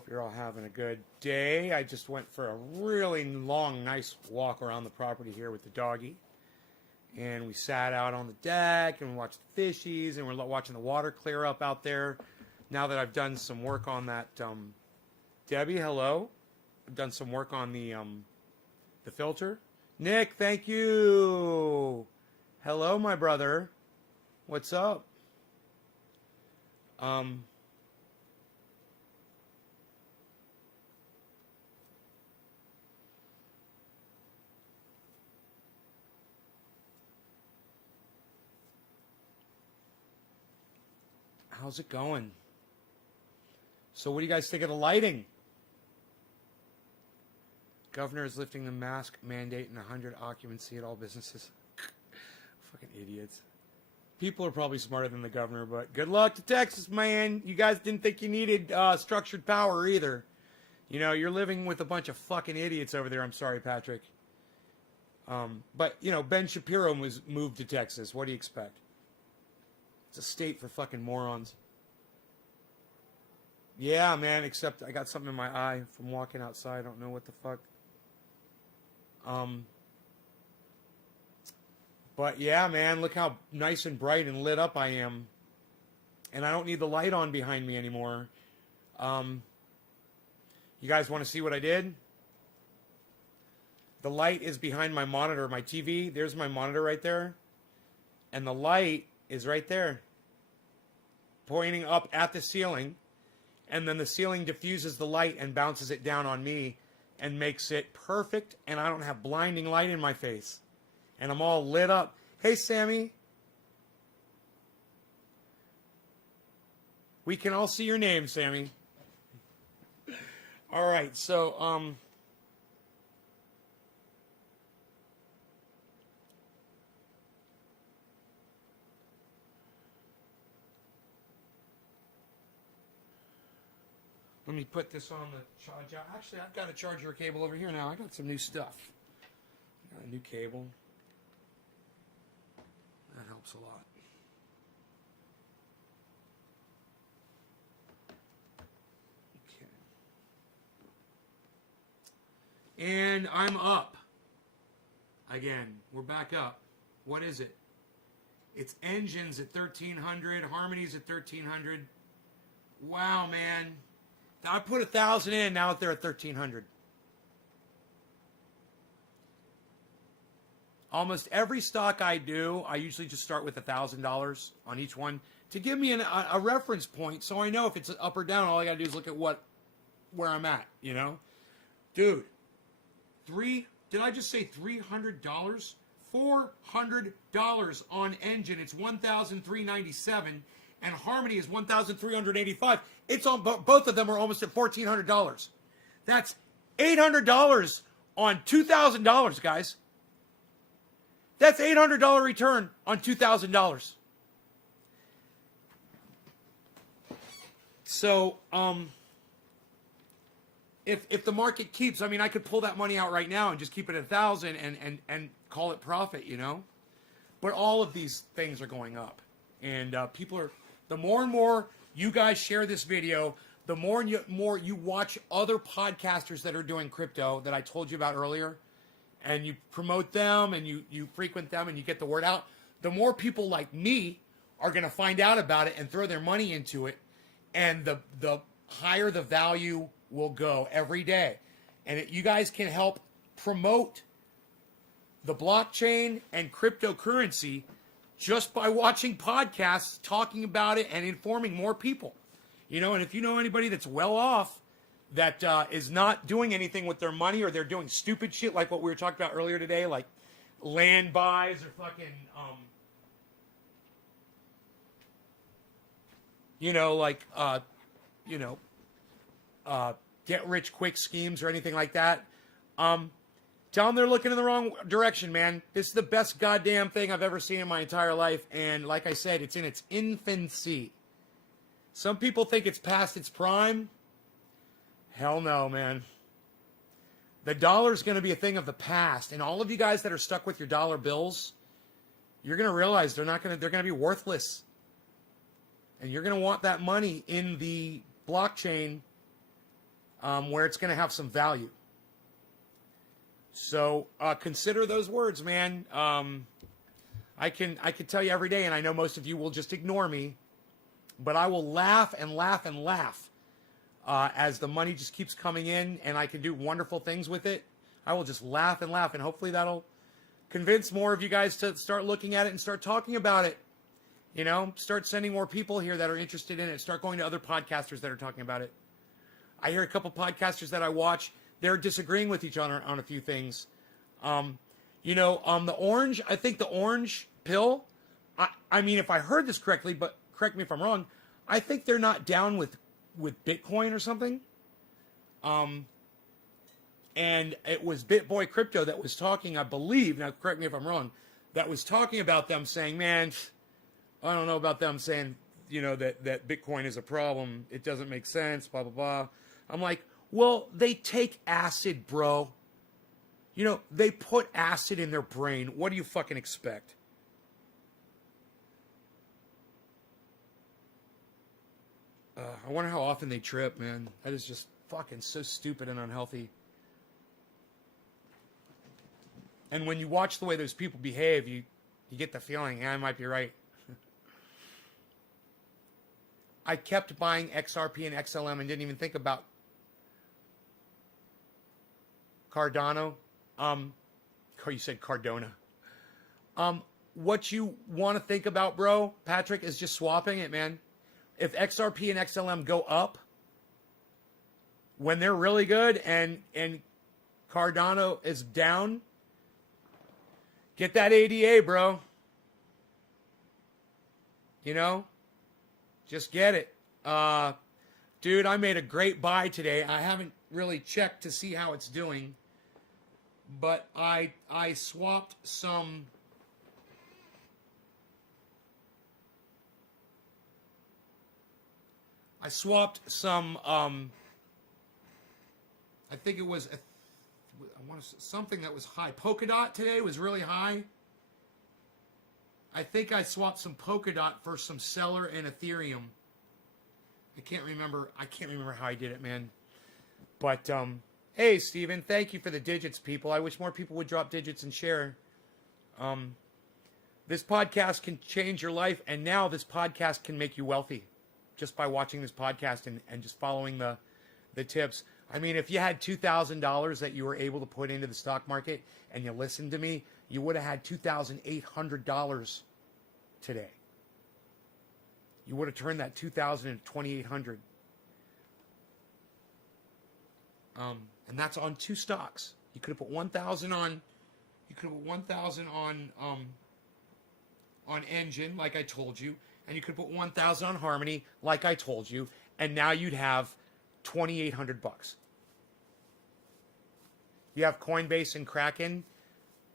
Hope you're all having a good day. I just went for a really long, nice walk around the property here with the doggy. And we sat out on the deck and watched the fishies, and we're watching the water clear up out there. Now that I've done some work on that, Debbie, hello. I've done some work on the filter. Nick, thank you. Hello, my brother. What's up? How's it going? So what do you guys think of the lighting? Governor is lifting the mask mandate and 100 occupancy at all businesses. Fucking idiots. People are probably smarter than the governor, but good luck to Texas, man. You guys didn't think you needed structured power either. You know, you're living with a bunch of fucking idiots over there. I'm sorry, Patrick. But, you know, Ben Shapiro was moved to Texas. What do you expect? It's a state for fucking morons. Yeah, man, except I got something in my eye from walking outside. I don't know what the fuck. But yeah, man, look how nice and bright and lit up I am. And I don't need the light on behind me anymore. You guys want to see what I did? The light is behind my monitor, my TV. There's my monitor right there. And the light is right there, pointing up at the ceiling, and then the ceiling diffuses the light and bounces it down on me and makes it perfect, and I don't have blinding light in my face, and I'm all lit up. Hey, Sammy. We can all see your name, Sammy. All right, so, let me put this on the charger. Actually, I've got a charger cable over here now. I got some new stuff. I got a new cable. That helps a lot. Okay. And I'm up. Again, we're back up. What is it? It's engines at 1300, harmonies at 1300. Wow, man. I put 1,000 in, now they're at 1,300. Almost every stock I do, I usually just start with $1,000 on each one to give me a reference point, so I know if it's up or down. All I gotta do is look at where I'm at, you know, dude. Did I just say $300? $400 on engine. It's $1,397. And Harmony is $1,385. It's on both of them are almost at $1,400. That's $800 on $2,000, guys. That's $800 return on $2,000. So, if the market keeps, I mean, I could pull that money out right now and just keep it at 1,000 and call it profit, you know. But all of these things are going up, and people are. The more and more you guys share this video, the more you watch other podcasters that are doing crypto that I told you about earlier, and you promote them and you frequent them and you get the word out, the more people like me are going to find out about it and throw their money into it, and the higher the value will go every day. And you guys can help promote the blockchain and cryptocurrency just by watching podcasts, talking about it, and informing more people. You know, and if you know anybody that's well off, that is not doing anything with their money, or they're doing stupid shit like what we were talking about earlier today, like land buys or fucking, you know, like, get rich quick schemes or anything like that, tell them they're looking in the wrong direction, man. This is the best goddamn thing I've ever seen in my entire life. And like I said, it's in its infancy. Some people think it's past its prime. Hell no, man. The dollar's going to be a thing of the past. And all of you guys that are stuck with your dollar bills, you're going to realize they're going to be worthless. And you're going to want that money in the blockchain where it's going to have some value. So consider those words, man. I can tell you every day, and I know most of you will just ignore me, but I will laugh and laugh and laugh as the money just keeps coming in, and I can do wonderful things with it. I will just laugh and laugh, and hopefully that'll convince more of you guys to start looking at it and start talking about it. You know, start sending more people here that are interested in it. Start going to other podcasters that are talking about it. I hear a couple podcasters that I watch, they're disagreeing with each other on a few things. The orange, I think the orange pill, I mean, if I heard this correctly, but correct me if I'm wrong, I think they're not down with Bitcoin or something. And it was BitBoy Crypto that was talking, I believe, now correct me if I'm wrong, that was talking about them saying, man, I don't know about them saying, that Bitcoin is a problem. It doesn't make sense, blah, blah, blah. I'm like, well, they take acid, bro. They put acid in their brain. What do you fucking expect? I wonder how often they trip, man. That is just fucking so stupid and unhealthy. And when you watch the way those people behave, you get the feeling, yeah, I might be right. I kept buying XRP and XLM and didn't even think about Cardano. You said Cardona. What you want to think about, bro, Patrick, is just swapping it, man. If XRP and XLM go up when they're really good and Cardano is down, get that ADA, bro. Just get it. Dude, I made a great buy today. I haven't really checked to see how it's doing, but I swapped some. I think it was something that was high. Polkadot today was really high. I think I swapped some Polkadot for some Stellar and Ethereum. I can't remember how I did it, man. But hey, Steven, thank you for the digits, people. I wish more people would drop digits and share. This podcast can change your life, and now this podcast can make you wealthy just by watching this podcast and just following the tips. I mean, if you had $2,000 that you were able to put into the stock market and you listened to me, you would have had $2,800 today. You would have turned that $2,000 into $2,800. And that's on two stocks. You could have put $1,000 on. You could have put $1,000 on Engine, like I told you, and you could put $1,000 on Harmony, like I told you, and now you'd have $2,800. You have Coinbase and Kraken.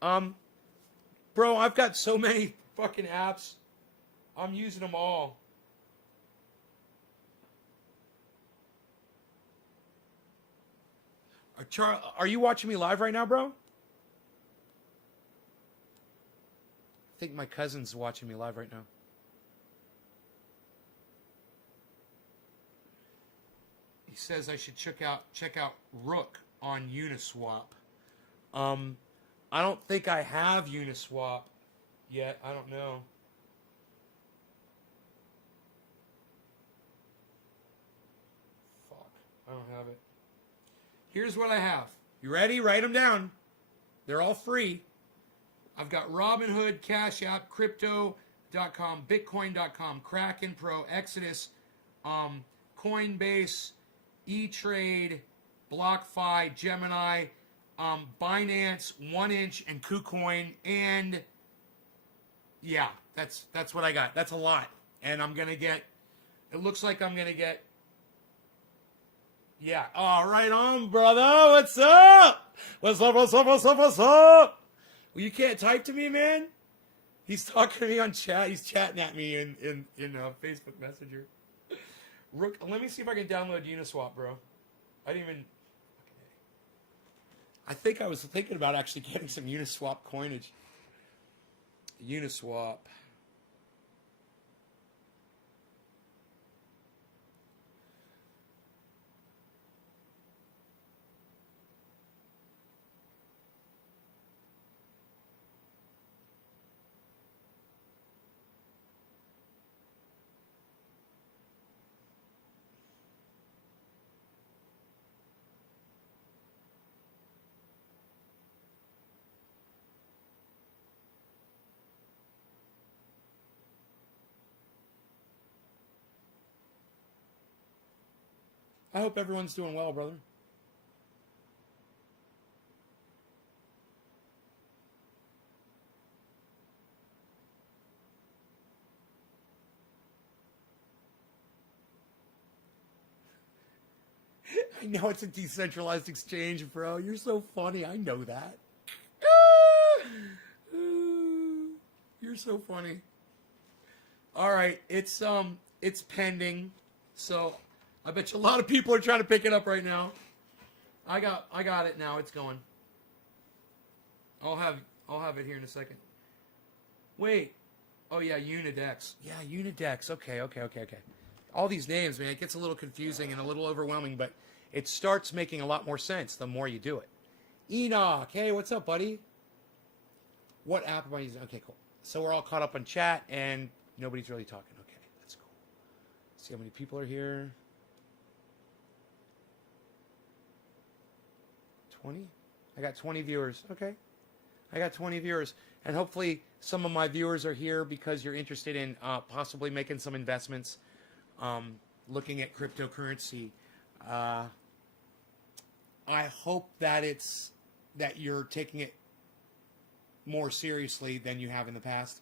Bro, I've got so many fucking apps. I'm using them all. Are you watching me live right now, bro? I think my cousin's watching me live right now. He says I should check out Rook on Uniswap. I don't think I have Uniswap yet. I don't know. Fuck. I don't have it. Here's what I have. You ready? Write them down. They're all free. I've got Robinhood, Cash App, Crypto.com, Bitcoin.com, Kraken Pro, Exodus, Coinbase, E-Trade, BlockFi, Gemini, Binance, 1inch, and KuCoin, and yeah, that's what I got. That's a lot, and I'm gonna get. It looks like I'm gonna get. Yeah. Oh, right on, brother. What's up? What's up? What's up? What's up? What's up? Well, you can't type to me, man. He's talking to me on chat. He's chatting at me in Facebook Messenger. Rook. Let me see if I can download Uniswap, bro. I didn't even. I think I was thinking about actually getting some Uniswap coinage. Uniswap. I hope everyone's doing well, brother. I know it's a decentralized exchange, bro. You're so funny. I know that. You're so funny. All right, it's pending, so I bet you a lot of people are trying to pick it up right now. I got it now. It's going. I'll have it here in a second. Wait. Oh yeah, Unidex. Yeah, Unidex. Okay. All these names, man, it gets a little confusing and a little overwhelming, but it starts making a lot more sense the more you do it. Enoch, hey, what's up, buddy? What app am I using? Okay, cool. So we're all caught up on chat and nobody's really talking. Okay, that's cool. See how many people are here. 20? I got 20 viewers. Okay. I got 20 viewers. And hopefully some of my viewers are here because you're interested in possibly making some investments, looking at cryptocurrency. I hope that that you're taking it more seriously than you have in the past,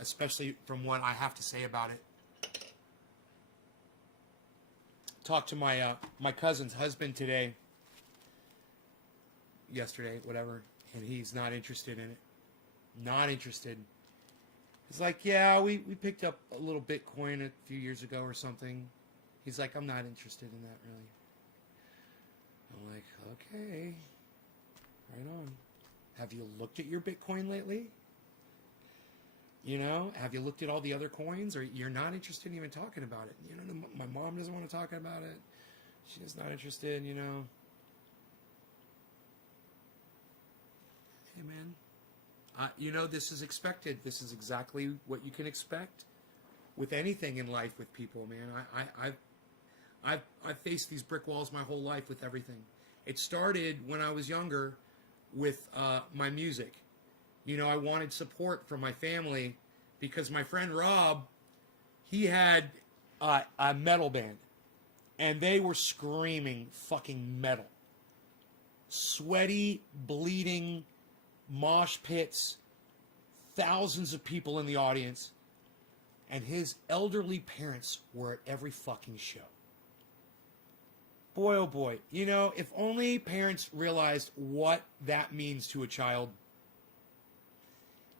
especially from what I have to say about it. Talked to my my cousin's husband yesterday, whatever, and he's not interested in it. Not interested. He's like, yeah, we picked up a little Bitcoin a few years ago or something. He's like, I'm not interested in that, really. I'm like, okay, right on. Have you looked at your Bitcoin lately? You know, have you looked at all the other coins? Or you're not interested in even talking about it? You know, my mom doesn't want to talk about it. She's not interested, you know. Hey, man. You know, this is expected. This is exactly what you can expect with anything in life with people, man. I've faced these brick walls my whole life with everything. It started when I was younger with my music. You know, I wanted support from my family because my friend Rob, he had a metal band. And they were screaming fucking metal. Sweaty, bleeding, mosh pits, thousands of people in the audience. And his elderly parents were at every fucking show. Boy, oh boy. You know, if only parents realized what that means to a child.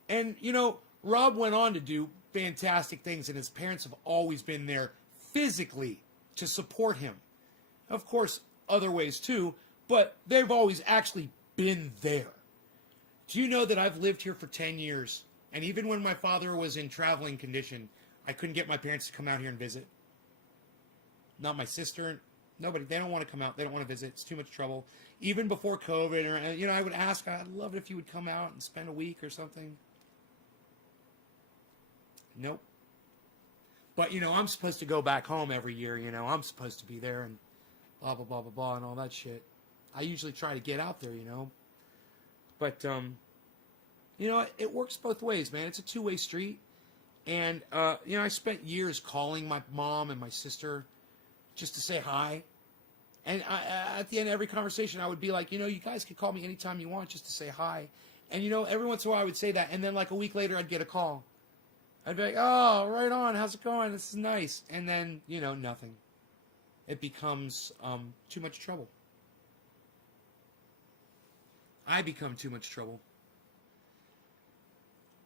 And, you know, Rob went on to do fantastic things, and his parents have always been there physically to support him. Of course, other ways too, but they've always actually been there. Do you know that I've lived here for 10 years, and even when my father was in traveling condition, I couldn't get my parents to come out here and visit? Not my sister. Nobody. They don't want to come out. They don't want to visit. It's too much trouble. Even before COVID, or, you know, I would ask, I'd love it if you would come out and spend a week or something. Nope. But, you know, I'm supposed to go back home every year, you know. I'm supposed to be there and blah, blah, blah, blah, blah, and all that shit. I usually try to get out there, you know. But, you know, it works both ways, man. It's a two-way street. And, you know, I spent years calling my mom and my sister just to say hi. And at the end of every conversation, I would be like, you know, you guys can call me anytime you want just to say hi. And, you know, every once in a while I would say that. And then like a week later, I'd get a call. I'd be like, oh, right on. How's it going? This is nice. And then, you know, nothing. It becomes too much trouble. I become too much trouble.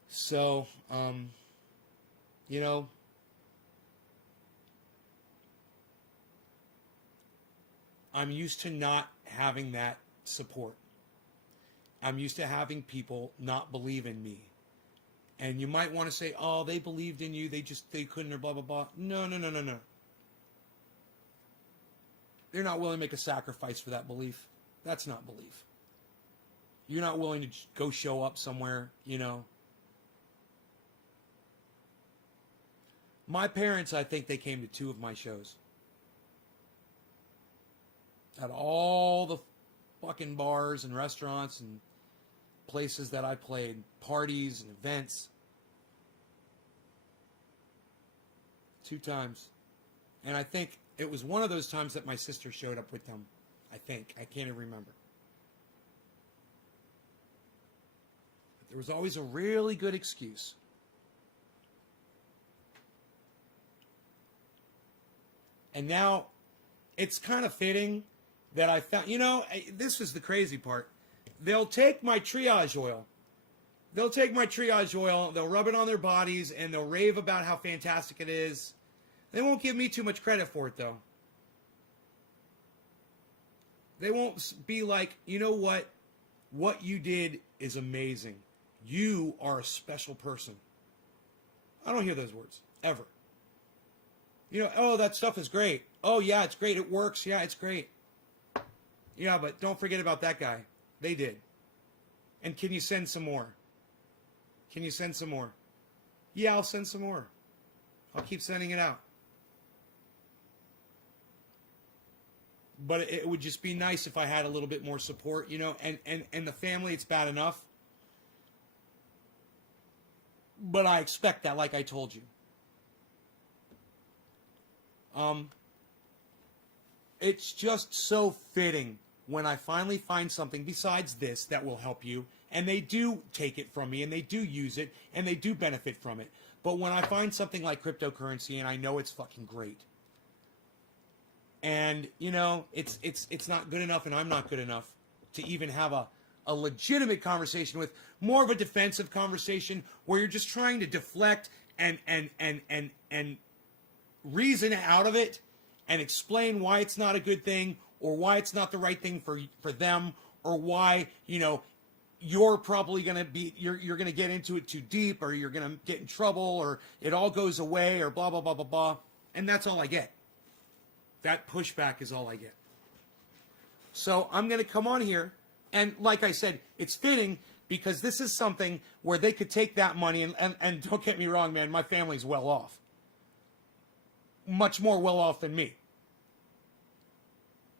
So, you know, I'm used to not having that support. I'm used to having people not believe in me. And you might want to say, oh, they believed in you, they couldn't, or blah, blah, blah. No. They're not willing to make a sacrifice for that belief. That's not belief. You're not willing to go show up somewhere, you know. My parents, I think they came to 2 of my shows. At all the fucking bars and restaurants and places that I played, parties and events. 2 times. And I think It was one of those times that my sister showed up with them, I think. I can't even remember. But there was always a really good excuse. And now it's kind of fitting that I found, this was the crazy part. They'll take my triage oil. They'll take my triage oil, they'll rub it on their bodies, and they'll rave about how fantastic it is. They won't give me too much credit for it, though. They won't be like, you know what? What you did is amazing. You are a special person. I don't hear those words, ever. Oh, that stuff is great. Oh, yeah, it's great. It works. Yeah, it's great. Yeah, but don't forget about that guy. They did. And can you send some more? Can you send some more? Yeah, I'll send some more. I'll keep sending it out. But it would just be nice if I had a little bit more support, and the family, it's bad enough. But I expect that, like I told you. It's just so fitting when I finally find something besides this that will help you, and they do take it from me, and they do use it, and they do benefit from it. But when I find something like cryptocurrency, and I know it's fucking great, and it's not good enough, and I'm not good enough to even have a legitimate conversation with, more of a defensive conversation where you're just trying to deflect and reason out of it and explain why it's not a good thing, or why it's not the right thing for them, or why, you're probably going to be, you're going to get into it too deep, or you're going to get in trouble, or it all goes away, or blah, blah, blah, blah, blah. And that's all I get. That pushback is all I get. So I'm going to come on here, and like I said, it's fitting because this is something where they could take that money, and don't get me wrong, man, my family's well off. Much more well off than me.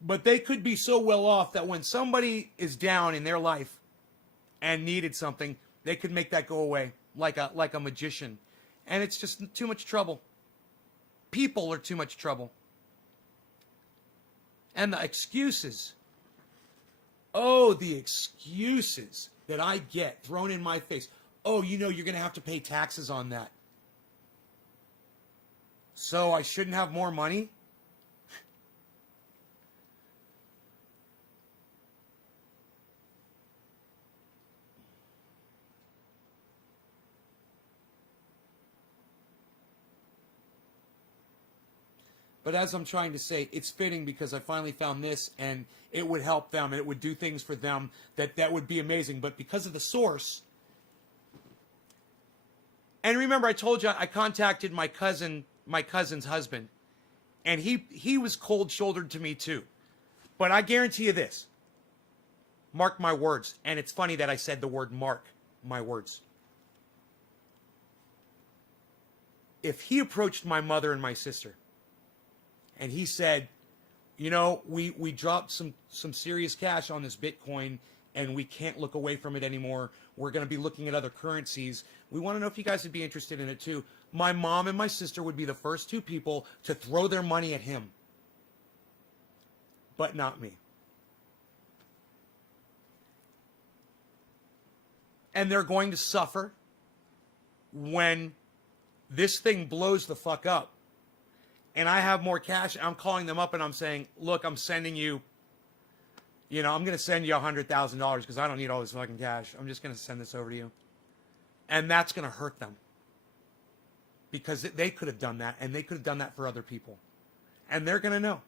But they could be so well off that when somebody is down in their life and needed something, they could make that go away like a magician. And it's just too much trouble. People are too much trouble. And the excuses. Oh, the excuses that I get thrown in my face. Oh, you're going to have to pay taxes on that. So I shouldn't have more money? But as I'm trying to say, it's fitting because I finally found this, and it would help them, and it would do things for them that would be amazing. But because of the source, and remember I told you I contacted my cousin's husband, and he was cold-shouldered to me too. But I guarantee you this, mark my words, and it's funny that I said the word mark my words. If he approached my mother and my sister, and he said, we dropped some serious cash on this Bitcoin, and we can't look away from it anymore. We're going to be looking at other currencies. We want to know if you guys would be interested in it too. My mom and my sister would be the first two people to throw their money at him. But not me. And they're going to suffer when this thing blows the fuck up. And I have more cash. I'm calling them up and I'm saying, look, I'm sending you, I'm going to send you $100,000 because I don't need all this fucking cash. I'm just going to send this over to you. And that's going to hurt them. Because they could have done that, and they could have done that for other people. And they're going to know.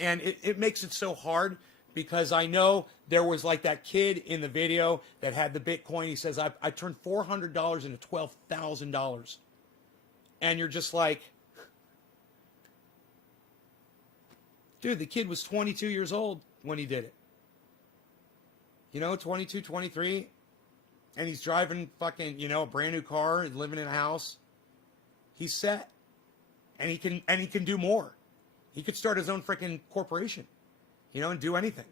And it makes it so hard because I know there was like that kid in the video that had the Bitcoin. He says, I turned $400 into $12,000. And you're just like, dude, the kid was 22 years old when he did it. 22, 23. And he's driving fucking, a brand new car and living in a house. He's set. And he can do more. He could start his own freaking corporation, and do anything.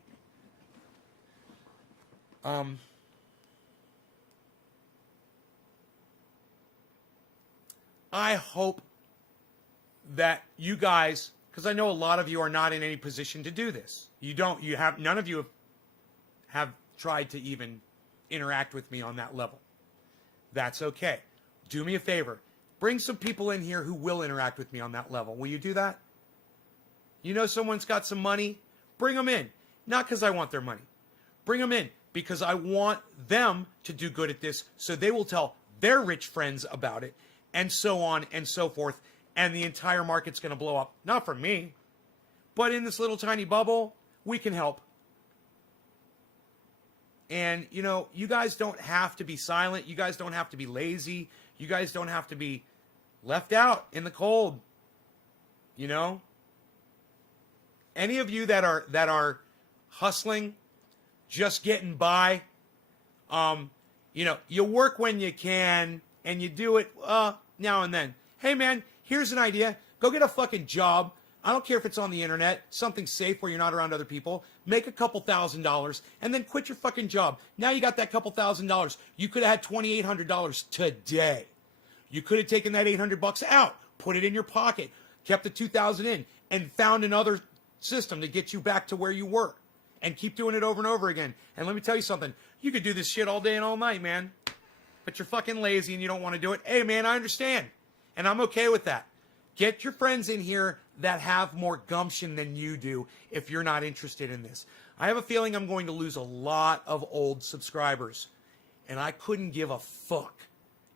I hope that you guys, because I know a lot of you are not in any position to do this. None of you have tried to even interact with me on that level. That's okay. Do me a favor. Bring some people in here who will interact with me on that level. Will you do that? You know someone's got some money? Bring them in. Not because I want their money. Bring them in because I want them to do good at this so they will tell their rich friends about it and so on and so forth. And the entire market's going to blow up. Not for me. But in this little tiny bubble, we can help. And, you know, you guys don't have to be silent. You guys don't have to be lazy. You guys don't have to be left out in the cold. You know? Any of you that are hustling, just getting by, you know, you work when you can and you do it now and then. Hey, man, here's an idea. Go get a fucking job. I don't care if it's on the internet, something safe where you're not around other people. Make a couple $1,000s and then quit your fucking job. Now you got that couple $1,000. You could have had $2,800 today. You could have taken that $800 out, put it in your pocket, kept the $2,000 in, and found another system to get you back to where you were. And keep doing it over and over again. And let me tell you something. You could do this shit all day and all night, man. But you're fucking lazy and you don't want to do it. Hey, man, I understand. And I'm okay with that. Get your friends in here that have more gumption than you do if you're not interested in this. I have a feeling I'm going to lose a lot of old subscribers. And I couldn't give a fuck.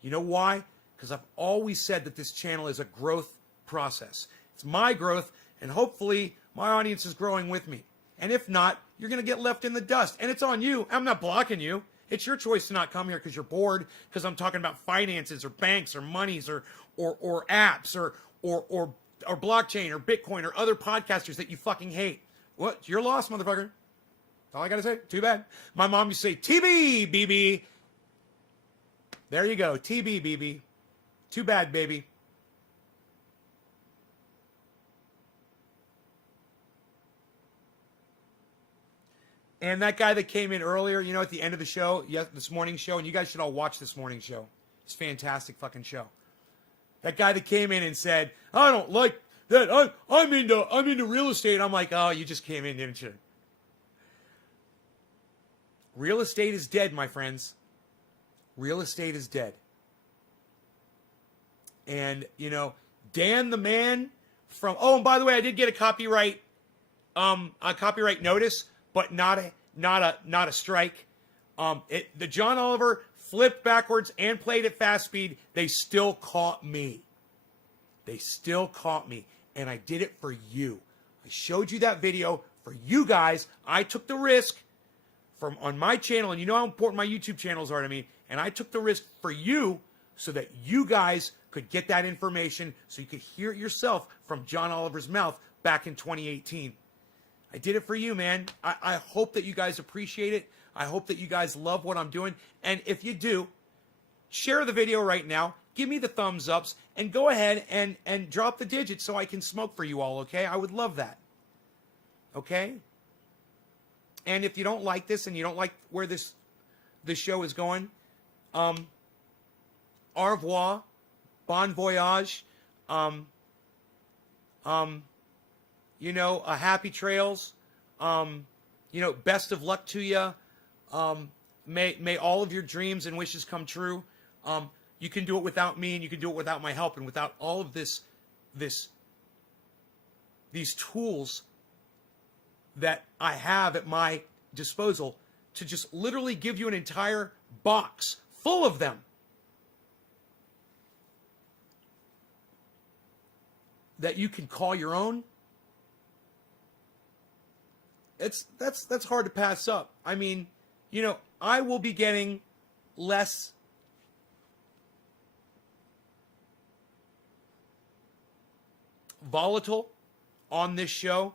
You know why? Because I've always said that this channel is a growth process. It's my growth, and hopefully my audience is growing with me. And if not, you're going to get left in the dust. And it's on you. I'm not blocking you. It's your choice to not come here because you're bored, because I'm talking about finances or banks or monies or apps or blockchain or Bitcoin or other podcasters that you fucking hate. What? You're lost, motherfucker. That's all I got to say. Too bad. My mom used to say, TB, BB. There you go. TB, BB. Too bad, baby. And that guy that came in earlier, you know, at the end of the show, this morning show, and you guys should all watch this morning show. It's a fantastic fucking show. That guy that came in and said, I don't like that. I'm into real estate. I'm like, oh, you just came in, didn't you? Real estate is dead, my friends. Real estate is dead. And, you know, Dan the man from, oh, and by the way, I did get a copyright notice, but not a strike. The John Oliver flipped backwards and played at fast speed. They still caught me. They still caught me. And I did it for you. I showed you that video for you guys. I took the risk on my channel, and you know how important my YouTube channels are to me. And I took the risk for you so that you guys could get that information so you could hear it yourself from John Oliver's mouth back in 2018. I did it for you, man. I hope that you guys appreciate it. I hope that you guys love what I'm doing. And if you do, share the video right now. Give me the thumbs ups and go ahead and drop the digits so I can smoke for you all, okay? I would love that. Okay? And if you don't like this and you don't like where this show is going, au revoir, bon voyage, you know, happy trails, you know, best of luck to you. May all of your dreams and wishes come true. You can do it without me, and you can do it without my help, and without all of these tools that I have at my disposal to just literally give you an entire box full of them that you can call your own. That's hard to pass up. I mean, you know, I will be getting less volatile on this show.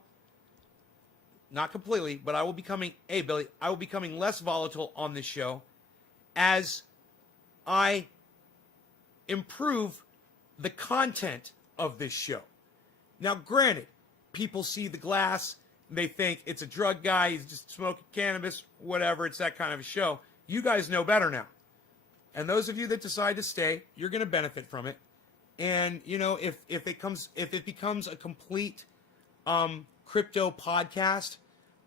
Not completely, but I will be coming, hey Billy, I will be becoming less volatile on this show as I improve the content of this show. Now, granted, people see the glass, they think it's a drug guy, he's just smoking cannabis, whatever, it's that kind of a show. You guys know better now. And those of you that decide to stay, you're going to benefit from it. And if it becomes a complete crypto podcast,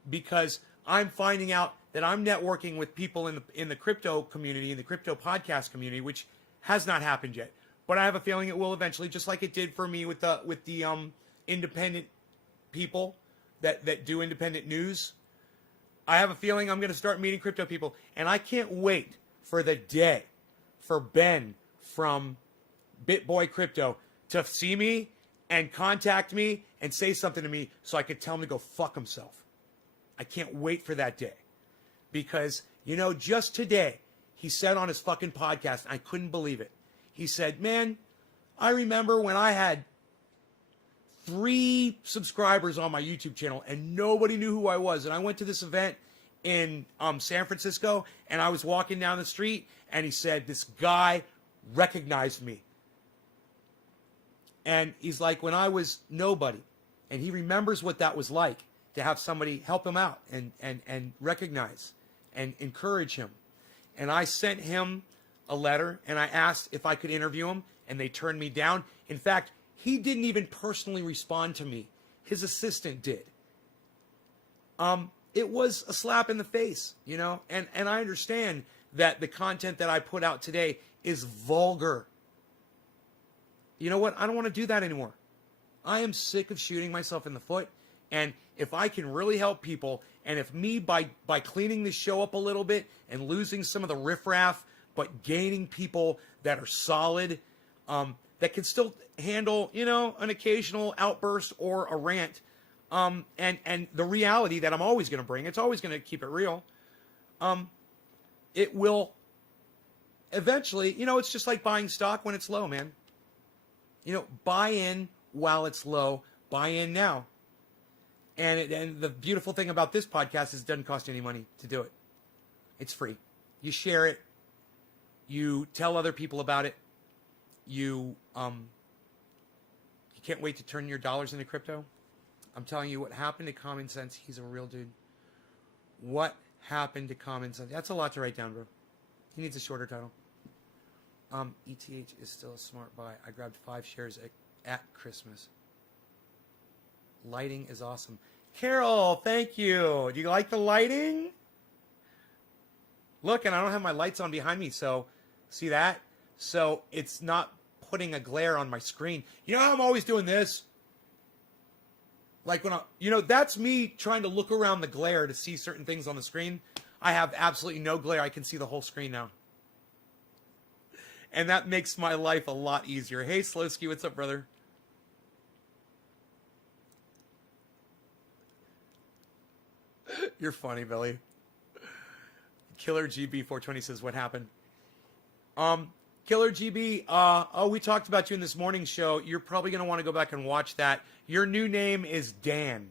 because I'm finding out that I'm networking with people in the crypto community, in the crypto podcast community, which has not happened yet, but I have a feeling it will eventually, just like it did for me with the independent people that do independent news. I have a feeling I'm going to start meeting crypto people, and I can't wait for the day for Ben from BitBoy Crypto to see me and contact me and say something to me so I could tell him to go fuck himself. I can't wait for that day. Because, just today, he said on his fucking podcast, and I couldn't believe it. He said, man, I remember when I had 3 subscribers on my YouTube channel and nobody knew who I was. And I went to this event in San Francisco, and I was walking down the street, and he said, this guy recognized me. And he's like, when I was nobody. And he remembers what that was like, to have somebody help him out and recognize and encourage him. And I sent him a letter, and I asked if I could interview him, and they turned me down. In fact, he didn't even personally respond to me. His assistant did. It was a slap in the face, and I understand that the content that I put out today is vulgar. You know what? I don't want to do that anymore. I am sick of shooting myself in the foot. And if I can really help people, and if me, by cleaning this show up a little bit and losing some of the riffraff, but gaining people that are solid, that can still handle, an occasional outburst or a rant, and the reality that I'm always going to bring, it's always going to keep it real, it will eventually, it's just like buying stock when it's low, man. Buy in while it's low, buy in now. And the beautiful thing about this podcast is it doesn't cost you any money to do it. It's free. You share it. You tell other people about it. You can't wait to turn your dollars into crypto. I'm telling you what happened to Common Sense. He's a real dude. What happened to Common Sense? That's a lot to write down, bro. He needs a shorter title. ETH is still a smart buy. I grabbed 5 shares at Christmas. Lighting is awesome. Carol, thank you. Do you like the lighting? Look, and I don't have my lights on behind me, so see that? So it's not putting a glare on my screen. You know how I'm always doing this? Like when that's me trying to look around the glare to see certain things on the screen. I have absolutely no glare. I can see the whole screen now. And that makes my life a lot easier. Hey, Slowski, what's up, brother? You're funny, Billy. Killer GB 420 says, what happened? Killer GB, we talked about you in this morning's show. You're probably going to want to go back and watch that. Your new name is Dan.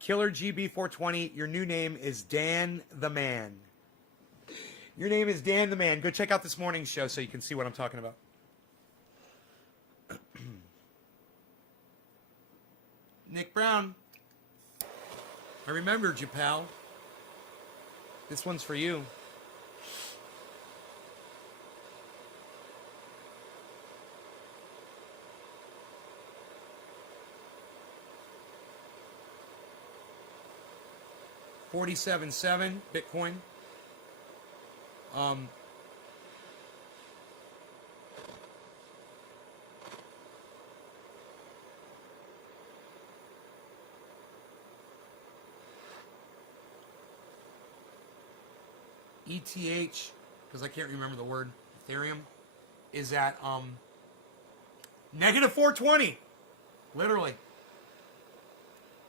Killer GB 420, your new name is Dan the Man. Your name is Dan the Man. Go check out this morning's show so you can see what I'm talking about. Nick Brown. I remembered you, pal. This one's for you. $47.7 Bitcoin. ETH, because I can't remember the word, Ethereum, is at negative 420, literally.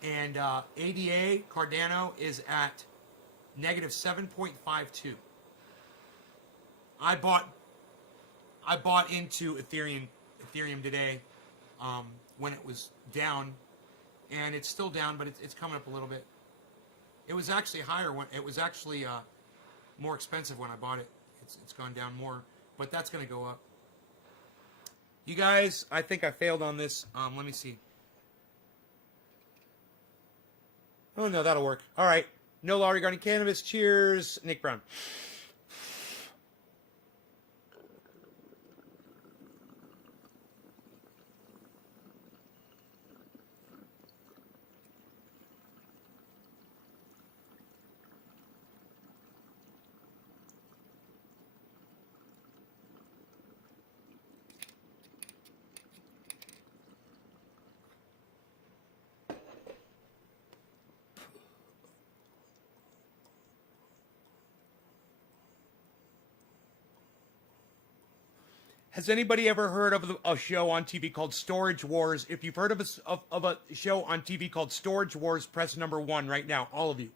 And ADA, Cardano, is at negative 7.52. I bought into Ethereum today when it was down, and it's still down, but it's coming up a little bit. It was actually higher when it was actually more expensive when I bought it. It's gone down more, but that's going to go up. You guys, I think I failed on this. Let me see. Oh, no, that'll work. All right. No law regarding cannabis. Cheers, Nick Brown. Has anybody ever heard of a show on TV called Storage Wars? If you've heard of a show on TV called Storage Wars, press number 1 right now, all of you.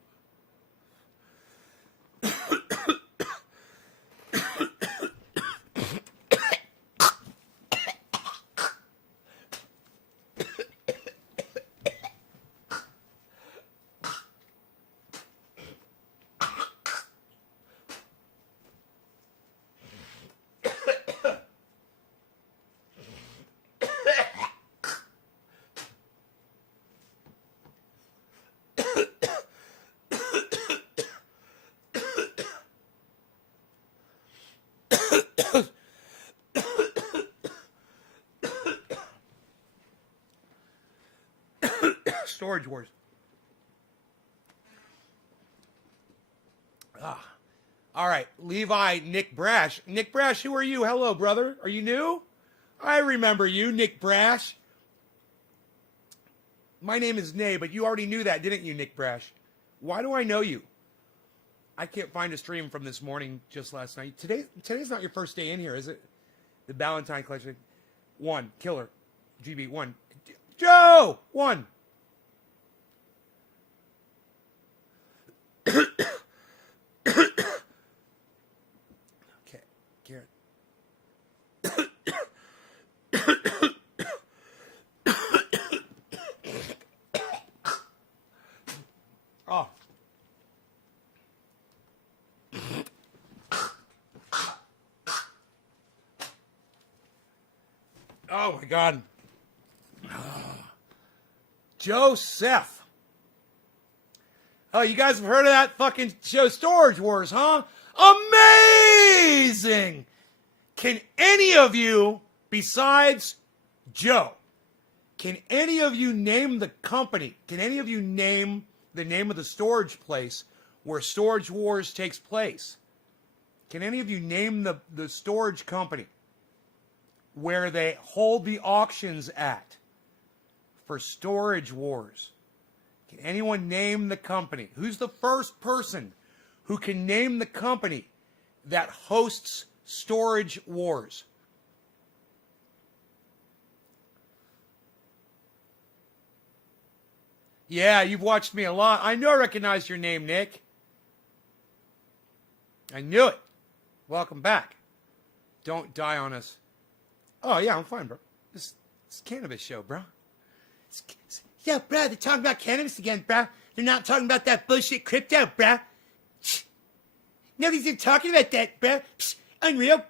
Storage Wars. All right, Levi, Nick Brash. Nick Brash, who are you? Hello, brother. Are you new? I remember you, Nick Brash. My name is Nay, but you already knew that, didn't you, Nick Brash? Why do I know you? I can't find a stream from this morning, just last night. Today's not your first day in here, is it? The Valentine Collection. 1, Killer. GB, 1. Joe! 1. Okay, Garrett. Oh. Oh my God. Joseph. Oh, you guys have heard of that fucking show, Storage Wars, huh? Amazing! Can any of you, besides Joe, can any of you name the company? Can any of you name the name of the storage place where Storage Wars takes place? Can any of you name the storage company where they hold the auctions at for Storage Wars? Can anyone name the company? Who's the first person who can name the company that hosts Storage Wars? Yeah, you've watched me a lot. I knew I recognized your name, Nick. I knew it. Welcome back. Don't die on us. Oh, yeah, I'm fine, bro. It's cannabis show, bro. Yeah, bro, they're talking about cannabis again, bro. They're not talking about that bullshit crypto, bro. Nobody's even talking about that, bro. Unreal,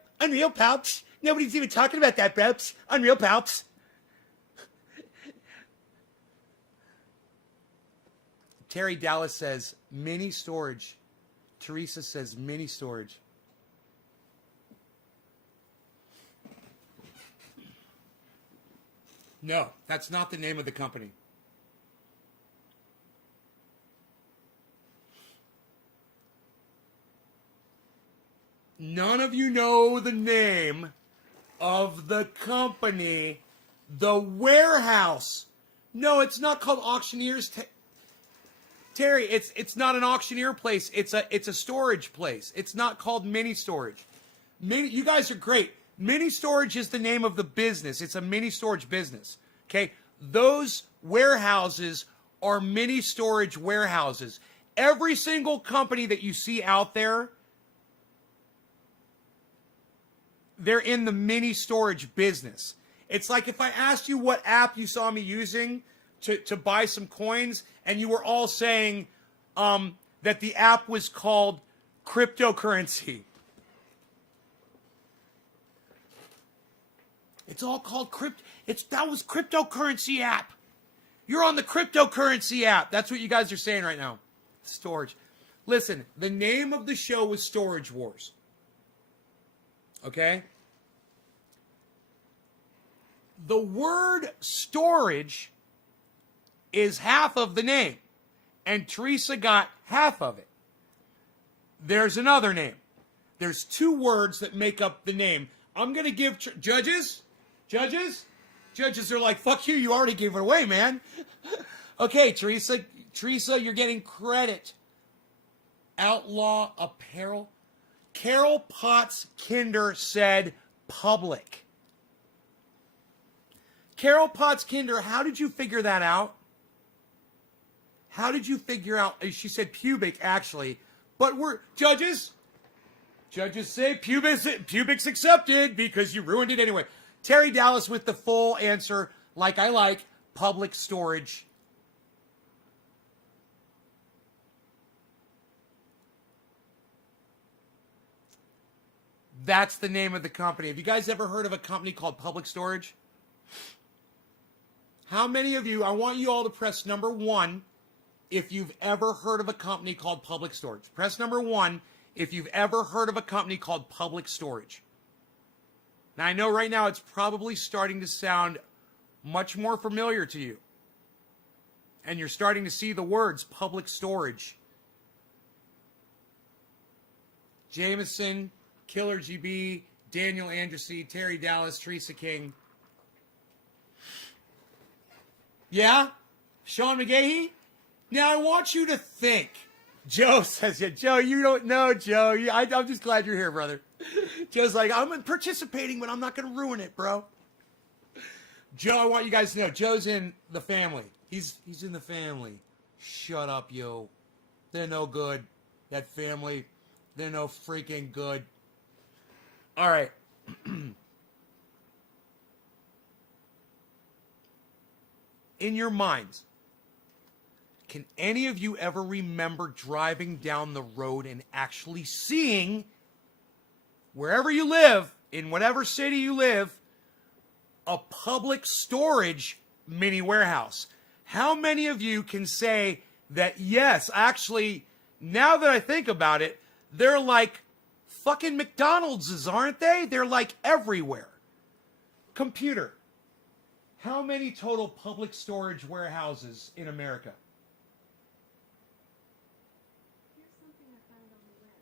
pal. Nobody's even talking about that, bro. Unreal, pal. Terry Dallas says mini storage. Teresa says mini storage. No, that's not the name of the company. None of you know the name of the company, the warehouse. No, it's not called Auctioneers. Terry, it's not an auctioneer place. It's a storage place. It's not called mini storage. You guys are great. Mini storage is the name of the business. It's a mini storage business. Okay? Those warehouses are mini storage warehouses. Every single company that you see out there, they're in the mini storage business. It's like if I asked you what app you saw me using to buy some coins, and you were all saying that the app was called cryptocurrency. It's all called that was cryptocurrency app. You're on the cryptocurrency app. That's what you guys are saying right now. Storage. Listen, the name of the show was Storage Wars. Okay? The word storage is half of the name, and Teresa got half of it. There's another name. There's 2 words that make up the name. I'm going to give judges are like, fuck you already gave it away, man. Okay, Teresa, you're getting credit. Outlaw Apparel. Carol Potts Kinder said public. Carol Potts Kinder, how did you figure that out? How did you figure out? She said pubic, actually. But we're judges. Judges say pubic's accepted because you ruined it anyway. Terry Dallas with the full answer, like I like, public storage. That's the name of the company. Have you guys ever heard of a company called Public Storage? How many of you, I want you all to press number 1 if you've ever heard of a company called Public Storage. Press number 1 if you've ever heard of a company called Public Storage. Now, I know right now it's probably starting to sound much more familiar to you. And you're starting to see the words public storage. Jameson, Killer GB, Daniel Andressy, Terry Dallas, Teresa King. Yeah? Sean McGahee? Now I want you to think. Joe says, yeah, Joe, you don't know, Joe. I'm just glad you're here, brother. Joe's like, I'm participating, but I'm not going to ruin it, bro. Joe, I want you guys to know, Joe's in the family. He's in the family. Shut up, yo. They're no good. That family, they're no freaking good. All right. In your minds, can any of you ever remember driving down the road and actually seeing, wherever you live, in whatever city you live, a public storage mini warehouse? How many of you can say that, yes, actually, now that I think about it, they're like fucking McDonald's, aren't they? They're like everywhere. Computer. How many total public storage warehouses in America? Here's something I found on the web.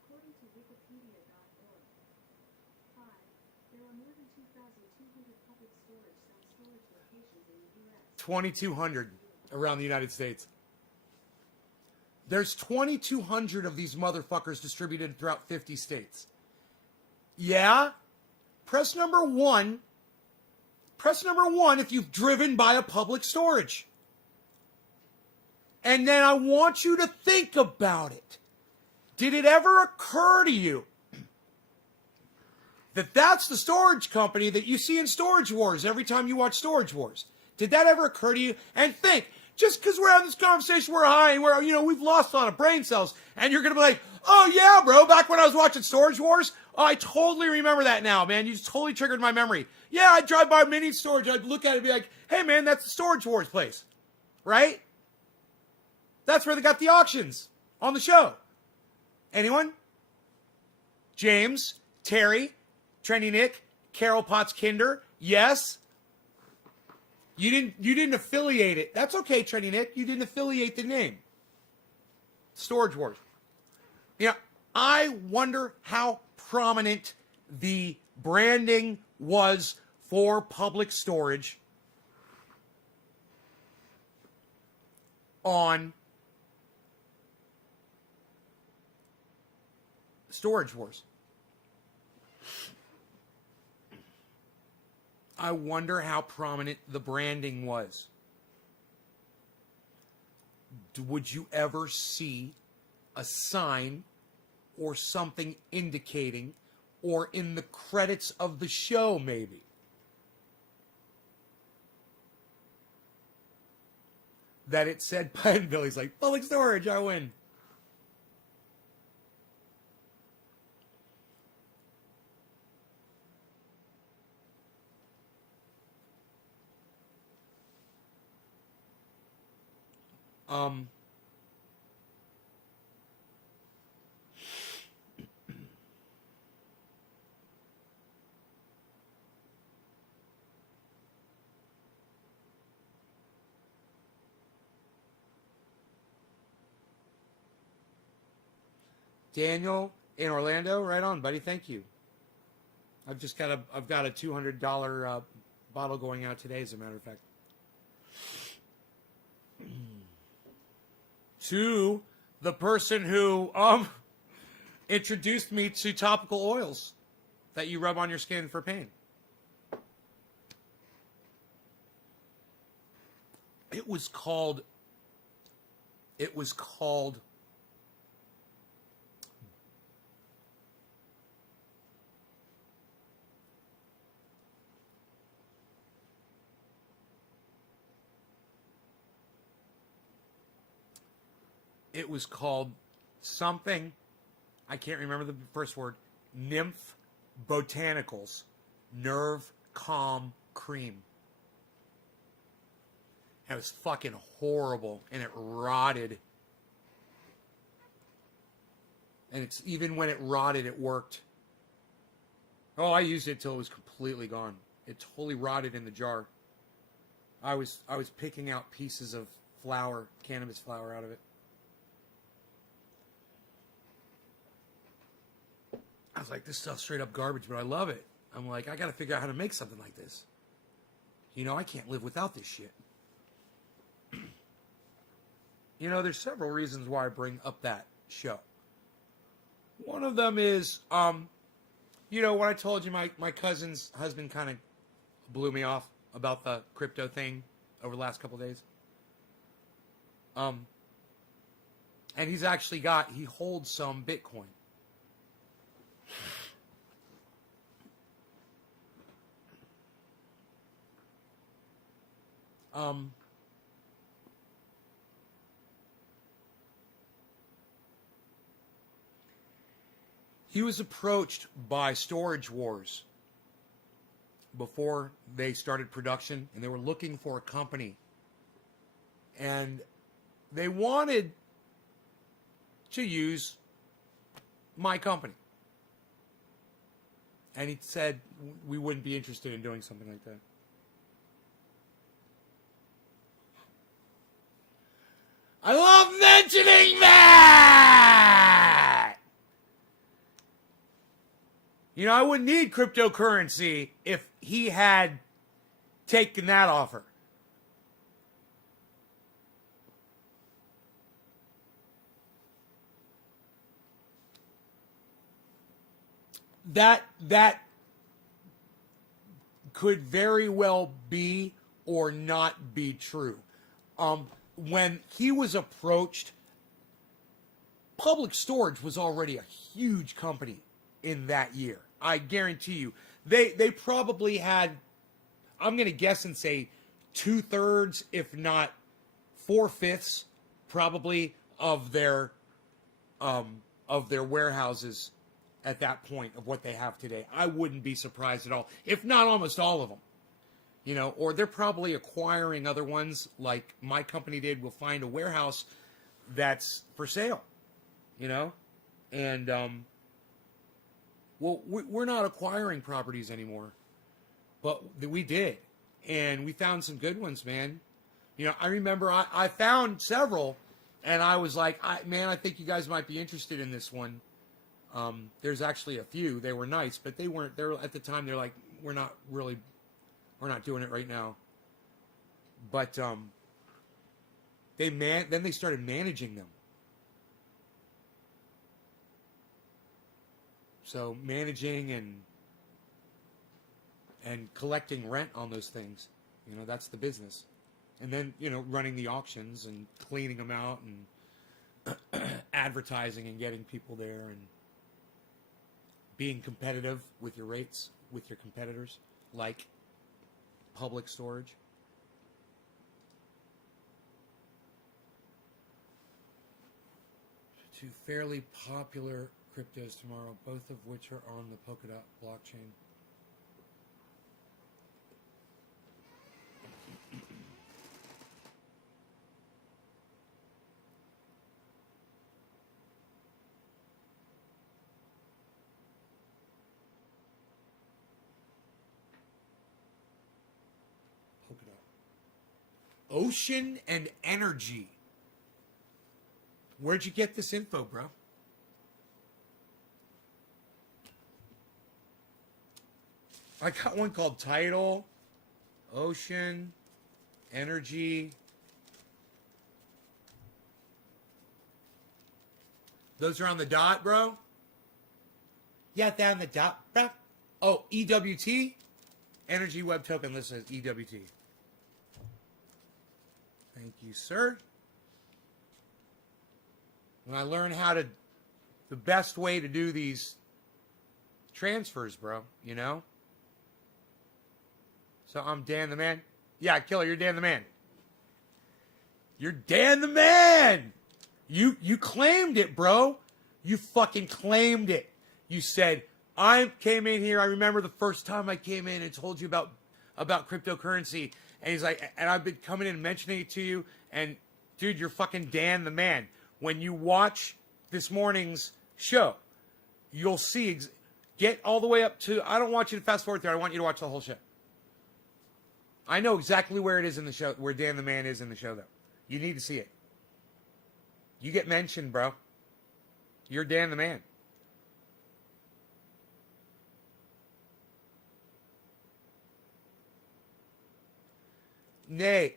According to Wikipedia.org, 5. There are more than 2,200 public storage self-storage locations in the U.S. 2,200 around the United States. There's 2,200 of these motherfuckers distributed throughout 50 states. Yeah? Press number 1. Press number 1 if you've driven by a public storage. And then I want you to think about it. Did it ever occur to you that that's the storage company that you see in Storage Wars every time you watch Storage Wars? Did that ever occur to you? And think, just because we're having this conversation, we're high, and we've lost a lot of brain cells, and you're going to be like, oh yeah, bro, back when I was watching Storage Wars, oh, I totally remember that now, man. You just totally triggered my memory. Yeah, I'd drive by mini storage, I'd look at it and be like, hey man, that's the Storage Wars place, right? That's where they got the auctions on the show. Anyone? James, Terry, Trendy Nick, Carol Potts Kinder, yes. You didn't affiliate it. That's okay, Trendy Nick. You didn't affiliate the name. Storage Wars. Yeah, I wonder how prominent the branding was for public storage on Storage Wars. I wonder how prominent the branding was. Would you ever see a sign or something indicating, or in the credits of the show maybe, that it said, and Billy's like, public storage, I win. Daniel in Orlando, right on, buddy. Thank you. I've got a $200 bottle going out today, as a matter of fact. To the person who introduced me to topical oils that you rub on your skin for pain. It was called. It was called. It was called something. I can't remember the first word. Nymph Botanicals Nerve Calm Cream. It was fucking horrible, and it rotted. And it's even when it rotted, it worked. Oh, I used it till it was completely gone. It totally rotted in the jar. I was picking out pieces of flour, cannabis flour, out of it. I was like, this stuff's straight up garbage, but I love it. I'm like, I got to figure out how to make something like this. You know, I can't live without this shit. You know, there's several reasons why I bring up that show. One of them is, you know, when I told you my cousin's husband kind of blew me off about the crypto thing over the last couple of days. And he holds some Bitcoin. He was approached by Storage Wars before they started production, and they were looking for a company. And they wanted to use my company. And he said we wouldn't be interested in doing something like that. I love mentioning that! You know, I wouldn't need cryptocurrency if he had taken that offer. That could very well be or not be true. When he was approached, Public Storage was already a huge company in that year. I guarantee you. They probably had, I'm going to guess and say 2/3, if not 4/5, probably of their warehouses at that point of what they have today. I wouldn't be surprised at all, if not almost all of them. You know, or they're probably acquiring other ones like my company did. We'll find a warehouse that's for sale, you know? And, well, we're not acquiring properties anymore, but we did. And we found some good ones, man. You know, I remember I found several, and I was like, I think you guys might be interested in this one. There's actually a few. They were nice, but they weren't, at the time, they're like, we're not doing it right now. But then they started managing them. So managing and collecting rent on those things, you know, that's the business. And then, you know, running the auctions and cleaning them out and advertising and getting people there and being competitive with your rates with your competitors, like Public Storage. Two fairly popular cryptos tomorrow, both of which are on the Polkadot blockchain. Ocean and Energy. Where'd you get this info, bro? I got one called Tidal, Ocean, Energy. Those are on the dot, bro? Yeah, they're on the dot, bro. Oh, EWT? Energy Web Token list says EWT. Thank you, sir. When I learned the best way to do these transfers, bro, you know? So I'm Dan the Man. Yeah, Killer, you're Dan the Man. You're Dan the Man. You claimed it, bro. You fucking claimed it. You said, I came in here. I remember the first time I came in and told you about cryptocurrency. And he's like, and I've been coming in and mentioning it to you. And dude, you're fucking Dan the Man. When you watch this morning's show, you'll see, get all the way up to, I don't want you to fast forward there. I want you to watch the whole show. I know exactly where it is in the show, where Dan the Man is in the show, though. You need to see it. You get mentioned, bro. You're Dan the Man. Nay,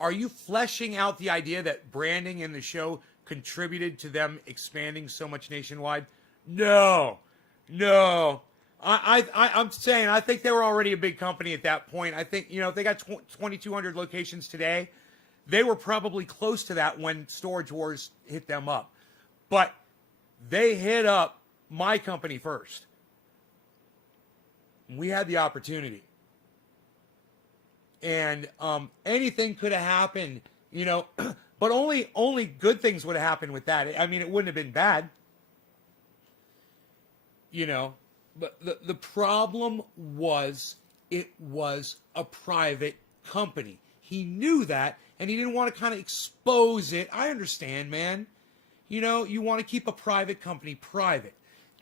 are you fleshing out the idea that branding in the show contributed to them expanding so much nationwide? No. I'm saying I think they were already a big company at that point. I think, if they got 2,200 locations today, they were probably close to that when Storage Wars hit them up. But they hit up my company first. We had the opportunity. And anything could have happened, but only good things would have happened with that. I mean, it wouldn't have been bad. But the problem was it was a private company. He knew that, and he didn't want to kind of expose it. I understand, man. You want to keep a private company private.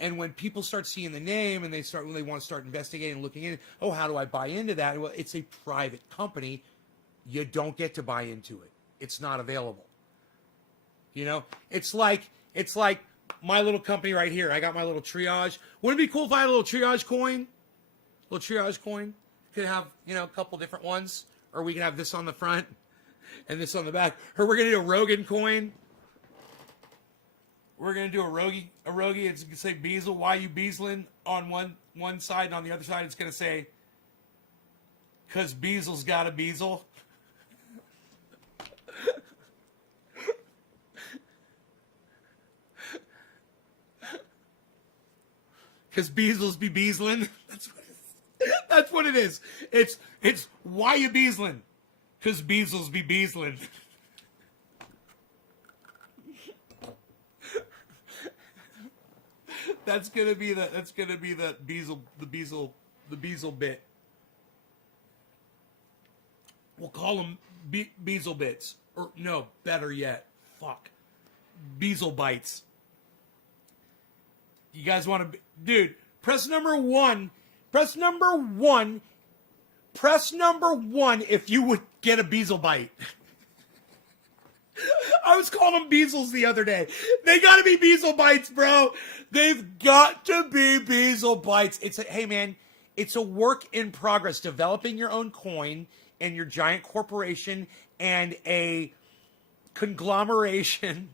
And when people start seeing the name and they want to start investigating and looking in, oh, how do I buy into that? Well, it's a private company. You don't get to buy into it. It's not available. It's like my little company right here. I got my little triage. Wouldn't it be cool if I had a little triage coin? Could have, a couple different ones. Or we can have this on the front and this on the back. Or we're going to do a Rogan coin. We're going to do a Rogie. It's going to say Beazle. Why you Beazling on one side, and on the other side it's going to say, because Beazle's got a Beazle. Because Beazles be Beazling. That's what it is. It's why you Beazling. Because Beazles be Beazling. That's gonna be the Beazle bit. We'll call them Beazle bits, or no, better yet, Beazle bites. You guys want to, dude? Press number one. Press number one if you would get a Beazle bite. I was calling them Beazles the other day. They gotta be Beazle bites, bro. They've got to be Beazle bites. Hey man, it's a work in progress. Developing your own coin and your giant corporation and a conglomeration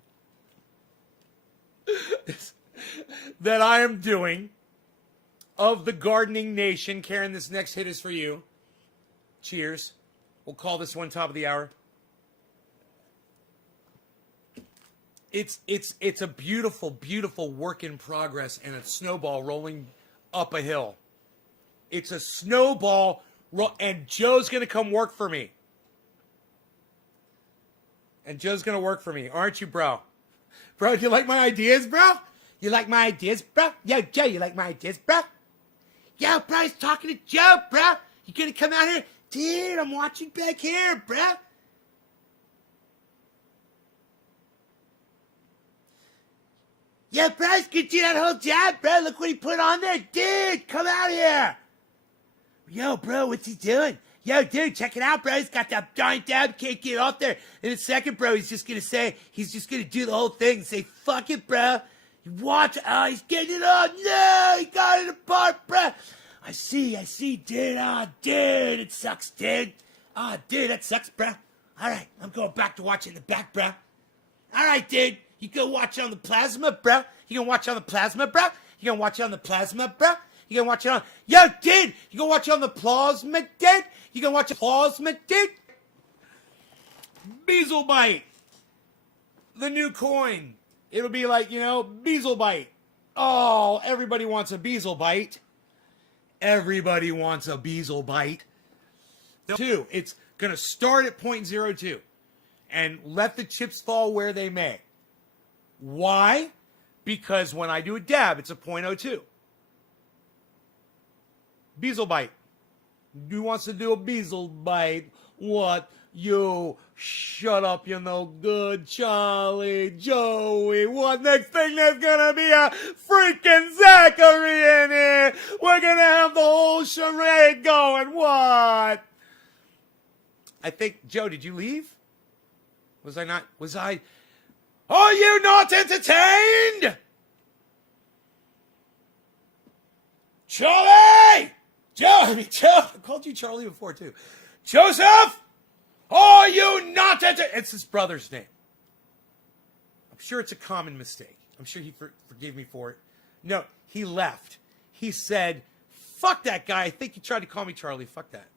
that I am doing of the gardening nation. Karen, this next hit is for you. Cheers. We'll call this one top of the hour. It's a beautiful, beautiful work in progress and a snowball rolling up a hill. It's a snowball, and Joe's going to come work for me. Aren't you, bro? Bro, do you like my ideas, bro? You like my ideas, bro? Yo, Joe, you like my ideas, bro? Yo, bro, he's talking to Joe, bro. You going to come out here? Dude, I'm watching back here, bro. Yeah, bro, he's gonna do that whole job, bro. Look what he put on there. Dude, come out here. Yo, bro, what's he doing? Yo, dude, check it out, bro. He's got that giant dab, can't get off there. In a second, bro, he's just gonna do the whole thing and say, fuck it, bro. You watch, he's getting it on. No, he got it apart, bro. I see, dude. Dude, it sucks, dude. Dude, that sucks, bro. All right, I'm going back to watching the back, bro. All right, dude. You go watch it on the plasma, bro. You gonna watch it on the plasma, bro? You gonna watch it on the plasma, bro? You gonna watch it on... Yo, dude! You gonna watch it on the plasma, dude? You gonna watch it plasma, dude? Beazelbite. The new coin. It'll be like, Beazelbite. Oh, everybody wants a Beazelbite. Everybody wants a Beazelbite. 2, it's going to start at 0.02 and let the chips fall where they may. Why? Because when I do a dab, it's a 0.02. Beazelbite. Who wants to do a Beazelbite? What? You shut up, you no good, Charlie, Joey. What next thing? There's gonna be a freaking Zachary in here. We're gonna have the whole charade going. What? I think, Joe, did you leave? Was I? Are you not entertained? Charlie! Joe, I called you Charlie before too. Joseph! Are you not entertained? It's his brother's name. I'm sure it's a common mistake. I'm sure he forgave me for it. No, he left. He said, fuck that guy. I think he tried to call me Charlie. Fuck that.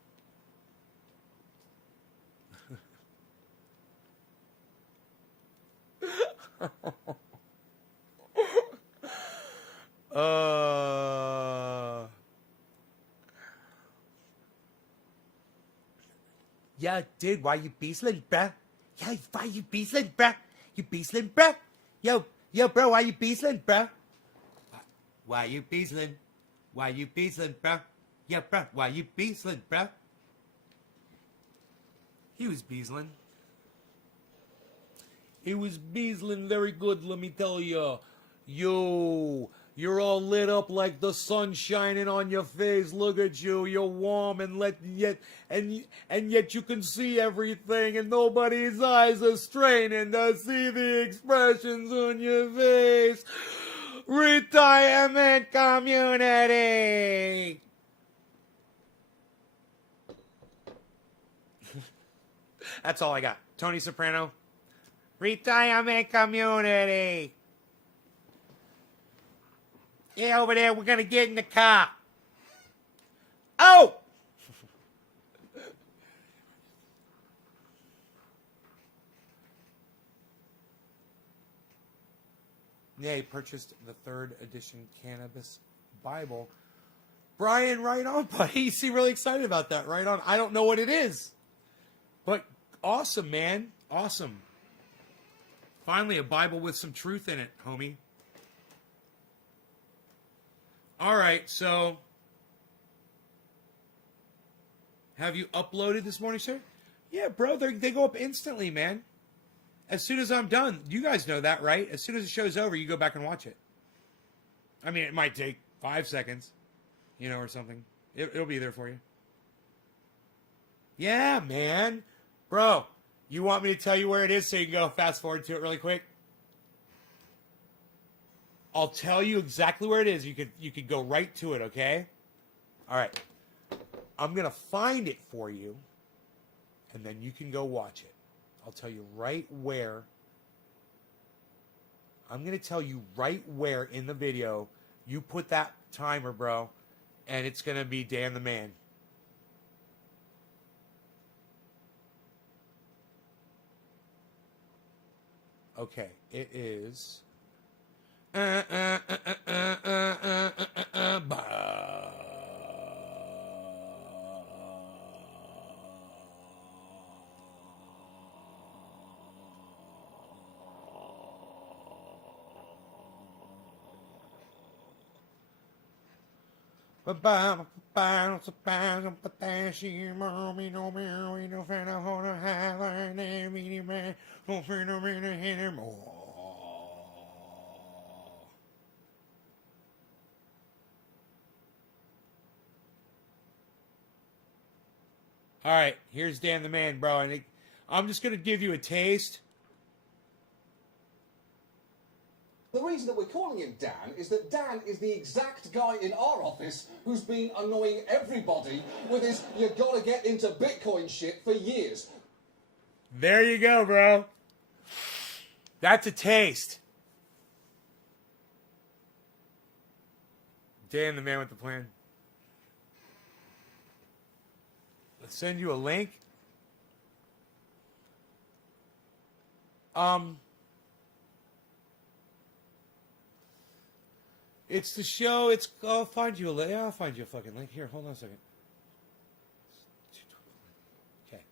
Yeah, dude, why you beasling, bruh? Yeah, why you beasling, bruh? You beasling, bruh? Yo, bro, why you beasling, bruh? Why you beasling? Why you beasling, bruh? Yeah, bruh, why you beasling, bruh? He was beasling. He was beasling very good, let me tell you. Yo, you're all lit up like the sun shining on your face. Look at you, you're warm and yet you can see everything, and nobody's eyes are straining to see the expressions on your face. Retirement community. That's all I got. Tony Soprano. Retirement community. Yeah, over there, we're gonna get in the car. Oh! Yeah, he purchased the 3rd edition Cannabis Bible. Brian, right on, buddy. You seem really excited about that. Right on. I don't know what it is. But awesome, man. Awesome. Finally, a Bible with some truth in it, homie. All right, so have you uploaded this morning, sir? Yeah, bro, they go up instantly, man. As soon as I'm done. You guys know that, right? As soon as the show's over, you go back and watch it. I mean, it might take 5 seconds, or something. It'll be there for you. Yeah, man. Bro, you want me to tell you where it is so you can go fast forward to it really quick? I'll tell you exactly where it is. You could go right to it, okay? All right. I'm going to find it for you, and then you can go watch it. I'll tell you right where. I'm going to tell you right where in the video you put that timer, bro, and it's going to be Dan the Man. Okay, it is... All right, here's Dan the Man, bro. And I'm just going to give you a taste. The reason that we're calling him Dan is that Dan is the exact guy in our office who's been annoying everybody with his "you gotta get into Bitcoin" shit for years. There you go, bro. That's a taste. Dan the Man with the plan. Let's send you a link. It's the show. I'll find you a link. Yeah, I'll find you a fucking link. Here, hold on a second. Okay.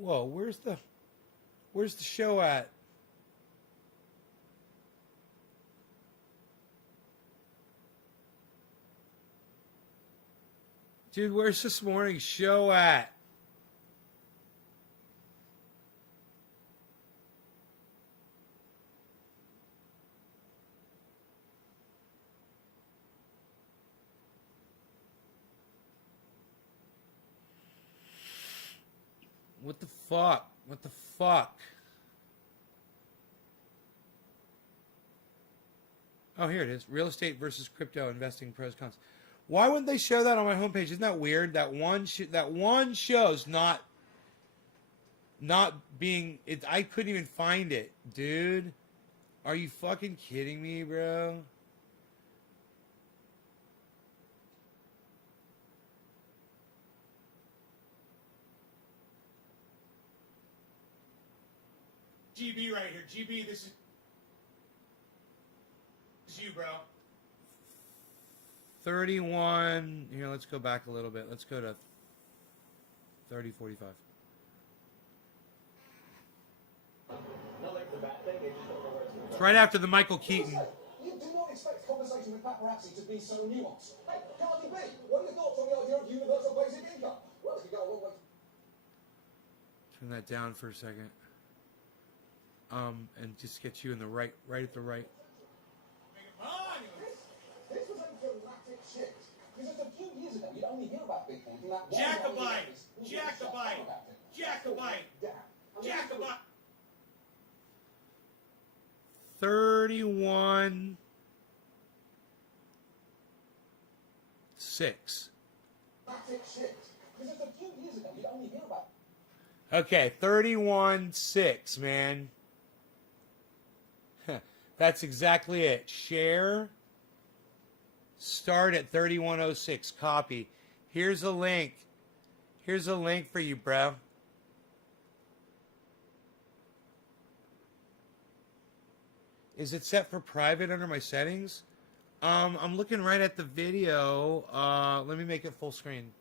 Whoa, where's the show at? Dude, where's this morning's show at? What the fuck? What the fuck? Oh, here it is. Real estate versus crypto investing pros cons. Why wouldn't they show that on my homepage? Isn't that weird? That one show's not being it. I couldn't even find it, dude. Are you fucking kidding me, bro? GB right here. GB, this is you, bro. 31. Here, let's go back a little bit. Let's go to 3045. It's right after the Michael Keaton. You do not expect conversation with paparazzi to be so nuanced. Hey, Cardi B, what are your thoughts on the idea of universal basic income? Well, it could go a long way. Turn that down for a second. And just get you in the right at the right. This was a dramatic shift. Because just a few years ago, you'd only hear about Bitcoin from that one Jacobite! guy who Jacobite! Jacobite! Jacobite! 31 6. Dramatic shift. Because just a few years ago, you'd only hear about. Okay, 31.6, man. That's exactly it. Share. Start at 31.06. Copy. Here's a link. Here's a link for you, bro. Is it set for private under my settings? I'm looking right at the video. Let me make it full screen.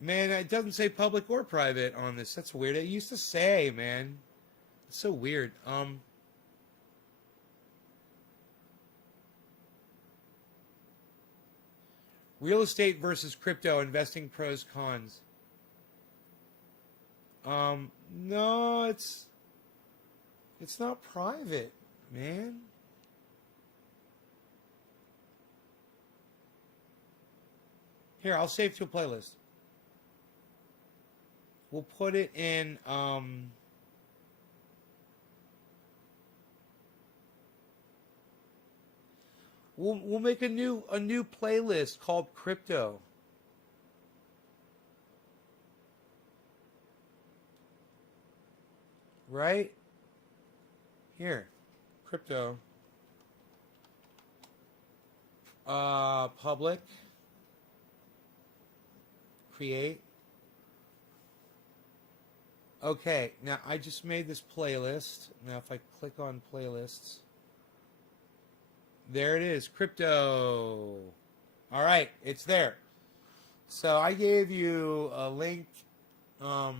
Man, it doesn't say public or private on this. That's weird. It used to say, man. It's so weird. Real estate versus crypto, investing pros, cons. No, it's not private, man. Here, I'll save to a playlist. We'll put it in, we'll make a new playlist called Crypto. Right? Here. Crypto. Public. Create. Okay, now I just made this playlist. Now if I click on playlists, there it is, crypto. All right, it's there. So I gave you a link. Who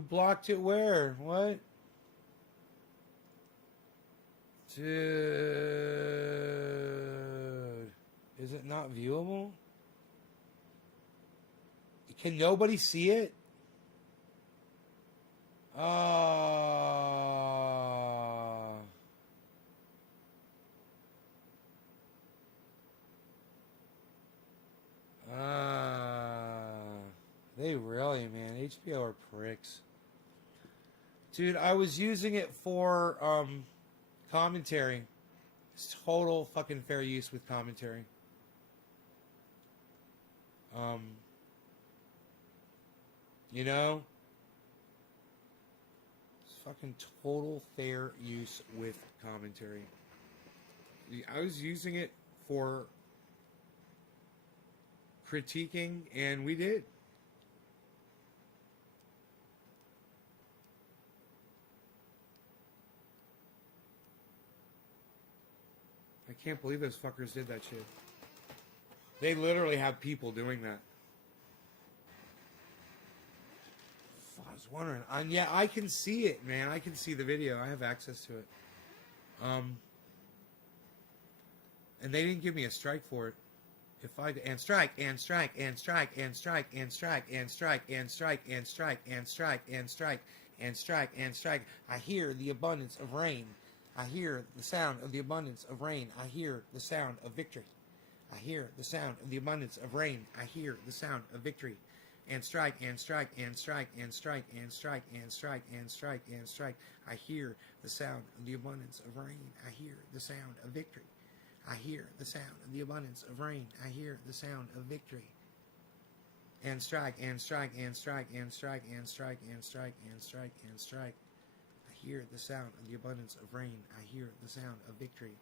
blocked it where? What? Dude, is it not viewable? Can nobody see it? They really, man. HBO are pricks. Dude, I was using it for commentary. It's total fucking fair use with commentary. You know? It's fucking total fair use with commentary. I was using it for critiquing, and we did. I can't believe those fuckers did that shit. They literally have people doing that. I was wondering. Yeah, I can see it, man. I can see the video. I have access to it. And they didn't give me a strike for it. If I and strike and strike and strike and strike and strike and strike and strike and strike and strike and strike and strike and strike, I hear the abundance of rain. I hear the sound of the abundance of rain. I hear the sound of victory. I hear the sound of the abundance of rain. I hear the sound of victory. And strike and strike and strike and strike and strike and strike and strike and strike. I hear the sound of the abundance of rain. I hear the sound of victory. I hear the sound of the abundance of rain. I hear the sound of victory. And strike and strike and strike and strike and strike and strike and strike and strike. I hear the sound of the abundance of rain. I hear the sound of victory.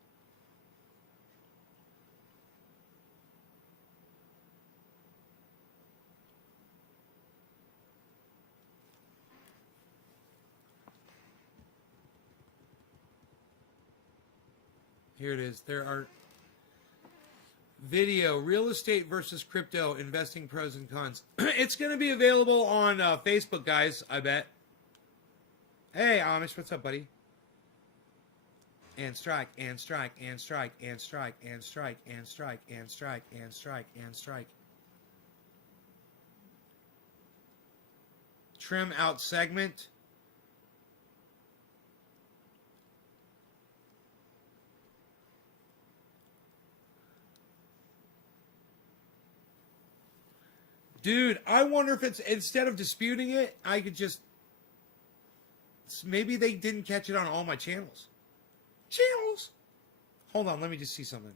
Here it is. There are video, real estate versus crypto, investing pros and cons. It's going to be available on Facebook, guys, I bet. Hey, Amish, what's up, buddy? And strike, and strike, and strike, and strike, and strike, and strike, and strike, and strike, and strike. Trim out segment. Dude, I wonder if it's, instead of disputing it, I could just, maybe they didn't catch it on all my channels. Channels? Hold on, let me just see something.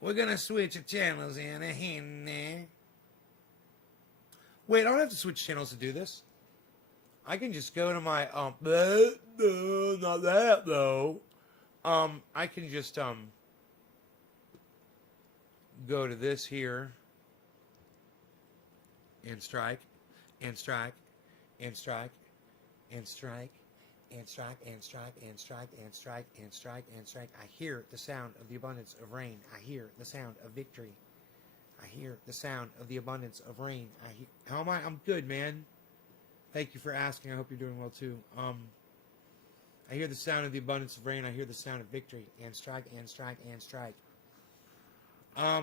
We're going to switch the channels in a hand. Wait, I don't have to switch channels to do this. I can just go to my, not that though. I can just, go to this here and strike and strike and strike and strike and strike and strike and strike and strike and strike and strike. I hear the sound of the abundance of rain. I hear the sound of victory. I hear the sound of the abundance of rain. How am I? I'm good, man. Thank you for asking. I hope you're doing well too. I hear the sound of the abundance of rain. I hear the sound of victory. And strike and strike and strike. I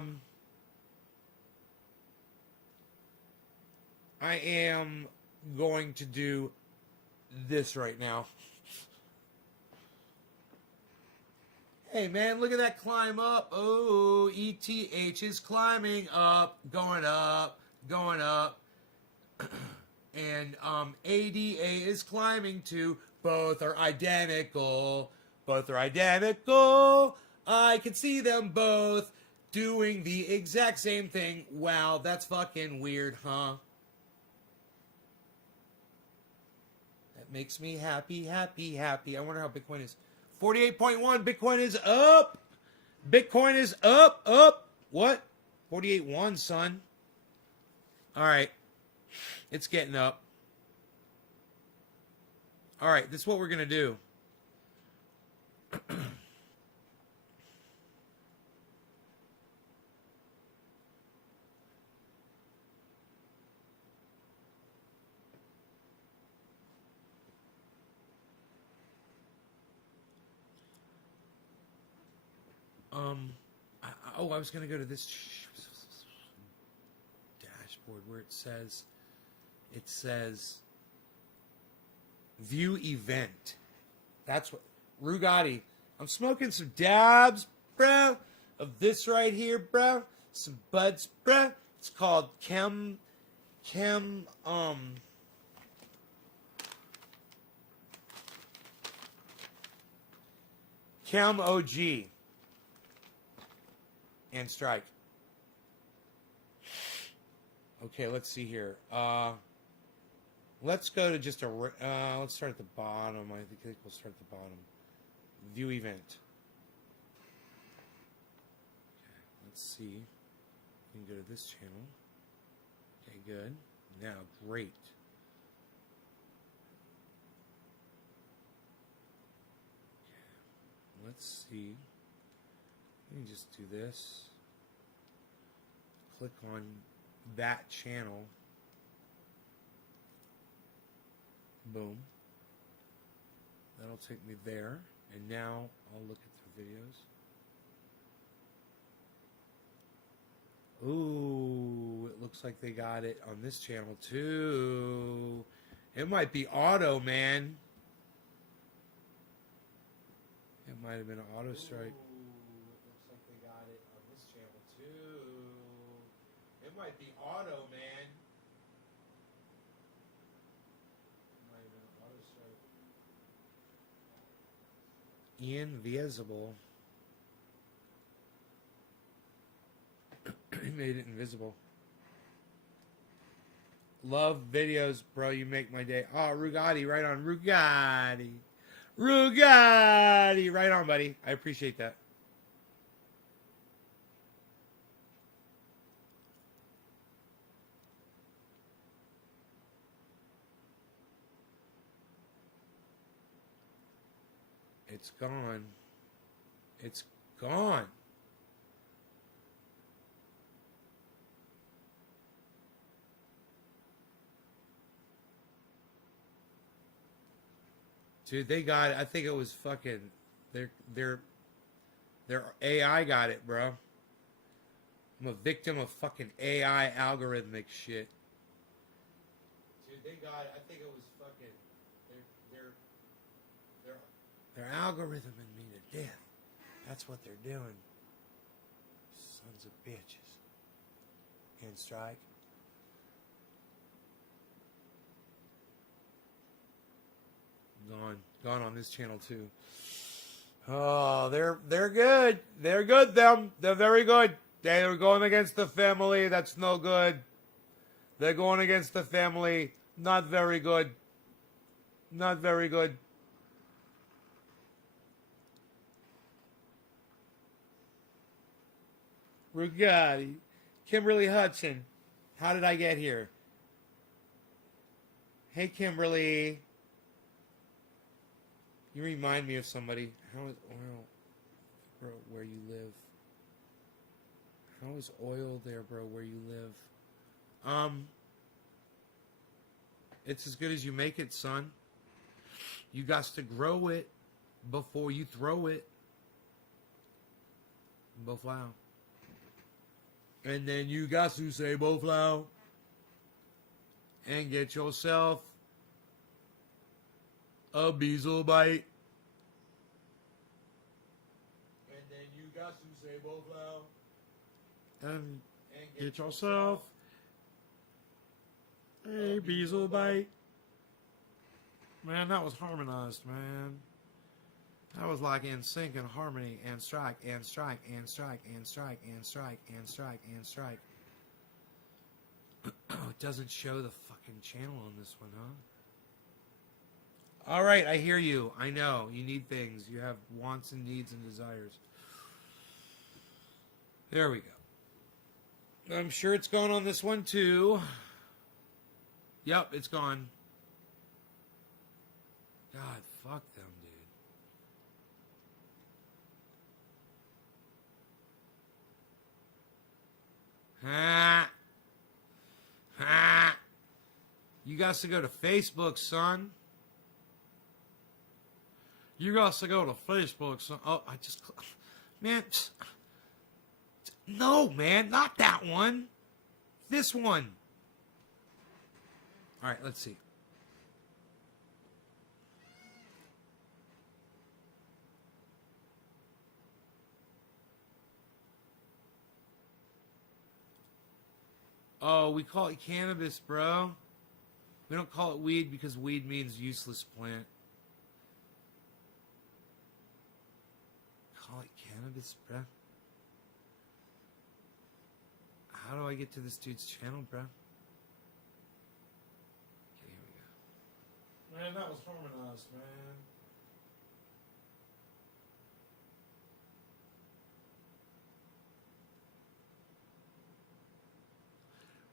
am going to do this right now. Hey man, look at that climb up. Oh, ETH is climbing up, going up, going up. And ADA is climbing too. Both are identical. Both are identical. I can see them both doing the exact same thing. Wow, that's fucking weird, huh? That makes me happy, happy, happy. I wonder how Bitcoin is. 48.1. Bitcoin is up. Bitcoin is up, up. What? 48.1, son. All right. It's getting up. All right, this is what we're going to do. I was going to go to this dashboard where it says view event. That's what, Rugatti. I'm smoking some dabs, bro, of this right here, bro. some buds, bruh. It's called Chem OG and Strike. Okay, let's see here. Let's go to just a. Let's start at the bottom. I think we'll start at the bottom. View event. Okay, let's see. We can go to this channel. Okay, good. Now, great. Okay, let's see. Let me just do this. Click on that channel. Boom. That'll take me there. And now I'll look at the videos. Ooh, it looks like they got it on this channel too. It might be auto, man. It might have been an auto strike. Ooh, it looks like they got it on this channel too. It might be auto, man. It might have been an auto strike. Invisible. He made it invisible. Love videos, bro. You make my day. Oh, Rugatti, right on. Rugatti. Rugatti. Right on, buddy. I appreciate that. It's gone. It's gone. Dude, they got it. I think it was fucking their AI got it, bro. I'm a victim of fucking AI algorithmic shit. Dude, they got it. I think it was fucking their algorithming me to death. That's what they're doing. Sons of bitches. And Strike. Gone on this channel too. Oh, they're good. They're good. They're very good. They're going against the family. That's no good. They're going against the family. Not very good. Not very good. Rugatti. Kimberly Hudson. How did I get here? Hey, Kimberly. You remind me of somebody. How is oil, bro, where you live? How is oil there, bro, where you live? It's as good as you make it, son. You got to grow it before you throw it. Boflow. And then you got to say Boflow. And get yourself a bezel bite. And then you got to say Boflow. And get yourself a bezel bite. Man, that was harmonized, man. That was like in sync and harmony and strike and strike and strike and strike and strike and strike and strike. It doesn't show the fucking channel on this one, huh? All right, I hear you. I know. You need things. You have wants and needs and desires. There we go. I'm sure it's gone on this one, too. Yep, it's gone. God, fuck them, dude. Ha! Ha! You got to go to Facebook, son. You got to go to Facebook, son. Oh, I just... Man... No, man, not that one. This one. All right, let's see. Oh, we call it cannabis, bro. We don't call it weed because weed means useless plant. Call it cannabis, bro. How do I get to this dude's channel, bro? Okay, here we go. Man, that was harming us, man.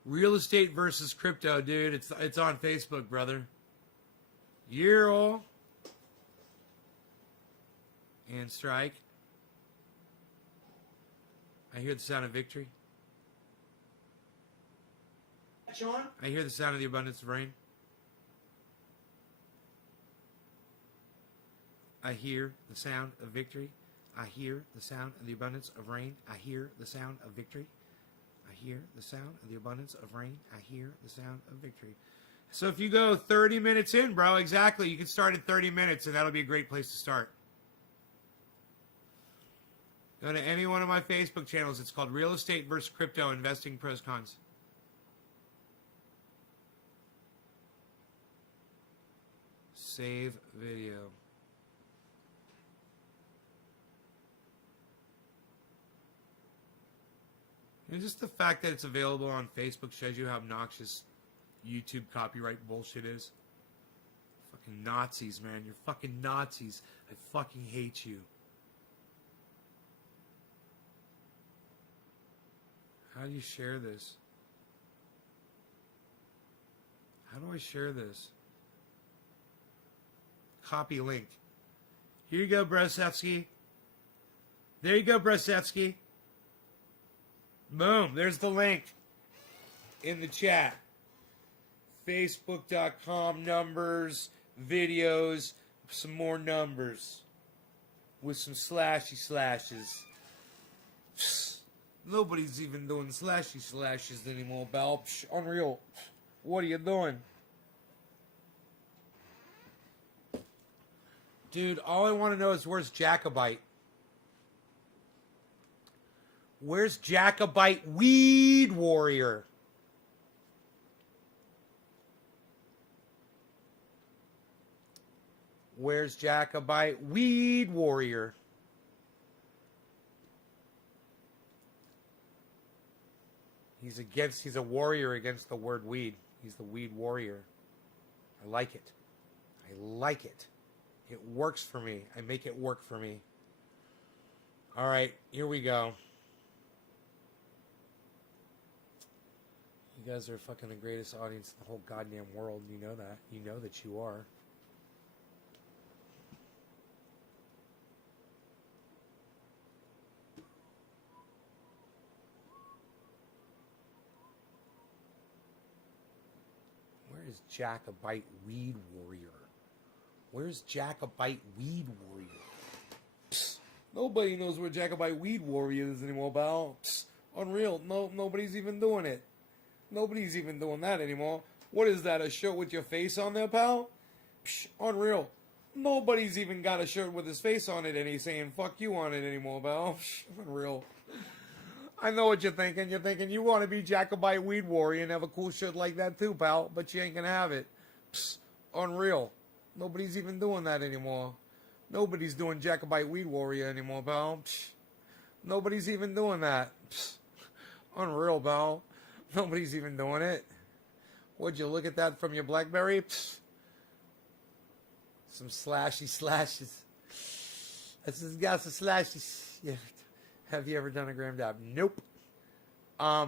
Real estate versus crypto, dude. It's on Facebook, brother. Euro and strike. I hear the sound of victory. Sean? I hear the sound of the abundance of rain. I hear the sound of victory. I hear the sound of the abundance of rain. I hear the sound of victory. I hear the sound of the abundance of rain. I hear the sound of victory. So if you go 30 minutes in, bro, exactly, you can start at 30 minutes, and that'll be a great place to start. Go to any one of my Facebook channels. It's called Real Estate versus Crypto, Investing Pros Cons. Save video. And just the fact that it's available on Facebook shows you how obnoxious YouTube copyright bullshit is. Fucking Nazis, man. You're fucking Nazis. I fucking hate you. How do you share this? How do I share this? Copy link. Here you go, Brasevsky. There you go, Brasevsky. Boom. There's the link in the chat. Facebook.com numbers, videos, some more numbers with some slashes. Nobody's even doing slashes anymore, Bal. Unreal. What are you doing? Dude, all I want to know is where's Jacobite? Where's Jacobite Weed Warrior? Where's Jacobite Weed Warrior? He's a warrior against the word weed. He's the weed warrior. I like it. I like it. It works for me. I make it work for me. All right, here we go. You guys are fucking the greatest audience in the whole goddamn world. You know that. You know that you are. Where is Jacobite Weed Warrior? Where's Jacobite Weed Warrior? Psst, nobody knows where Jacobite Weed Warrior is anymore, pal. Psst, unreal. Nobody's even doing it. Nobody's even doing that anymore. What is that, a shirt with your face on there, pal? Psh, unreal. Nobody's even got a shirt with his face on it and he's saying fuck you on it anymore, pal. Psh, unreal. I know what you're thinking. You're thinking you want to be Jacobite Weed Warrior and have a cool shirt like that too, pal. But you ain't going to have it. Psh, unreal. Nobody's even doing that anymore. Nobody's doing Jacobite Weed Warrior anymore, pal. Psh, nobody's even doing that. Psh, unreal, pal. Nobody's even doing it. Would you look at that from your BlackBerry? Psst. Some slashes. This has got some slashes. Yeah. Have you ever done a gram dab? Nope. I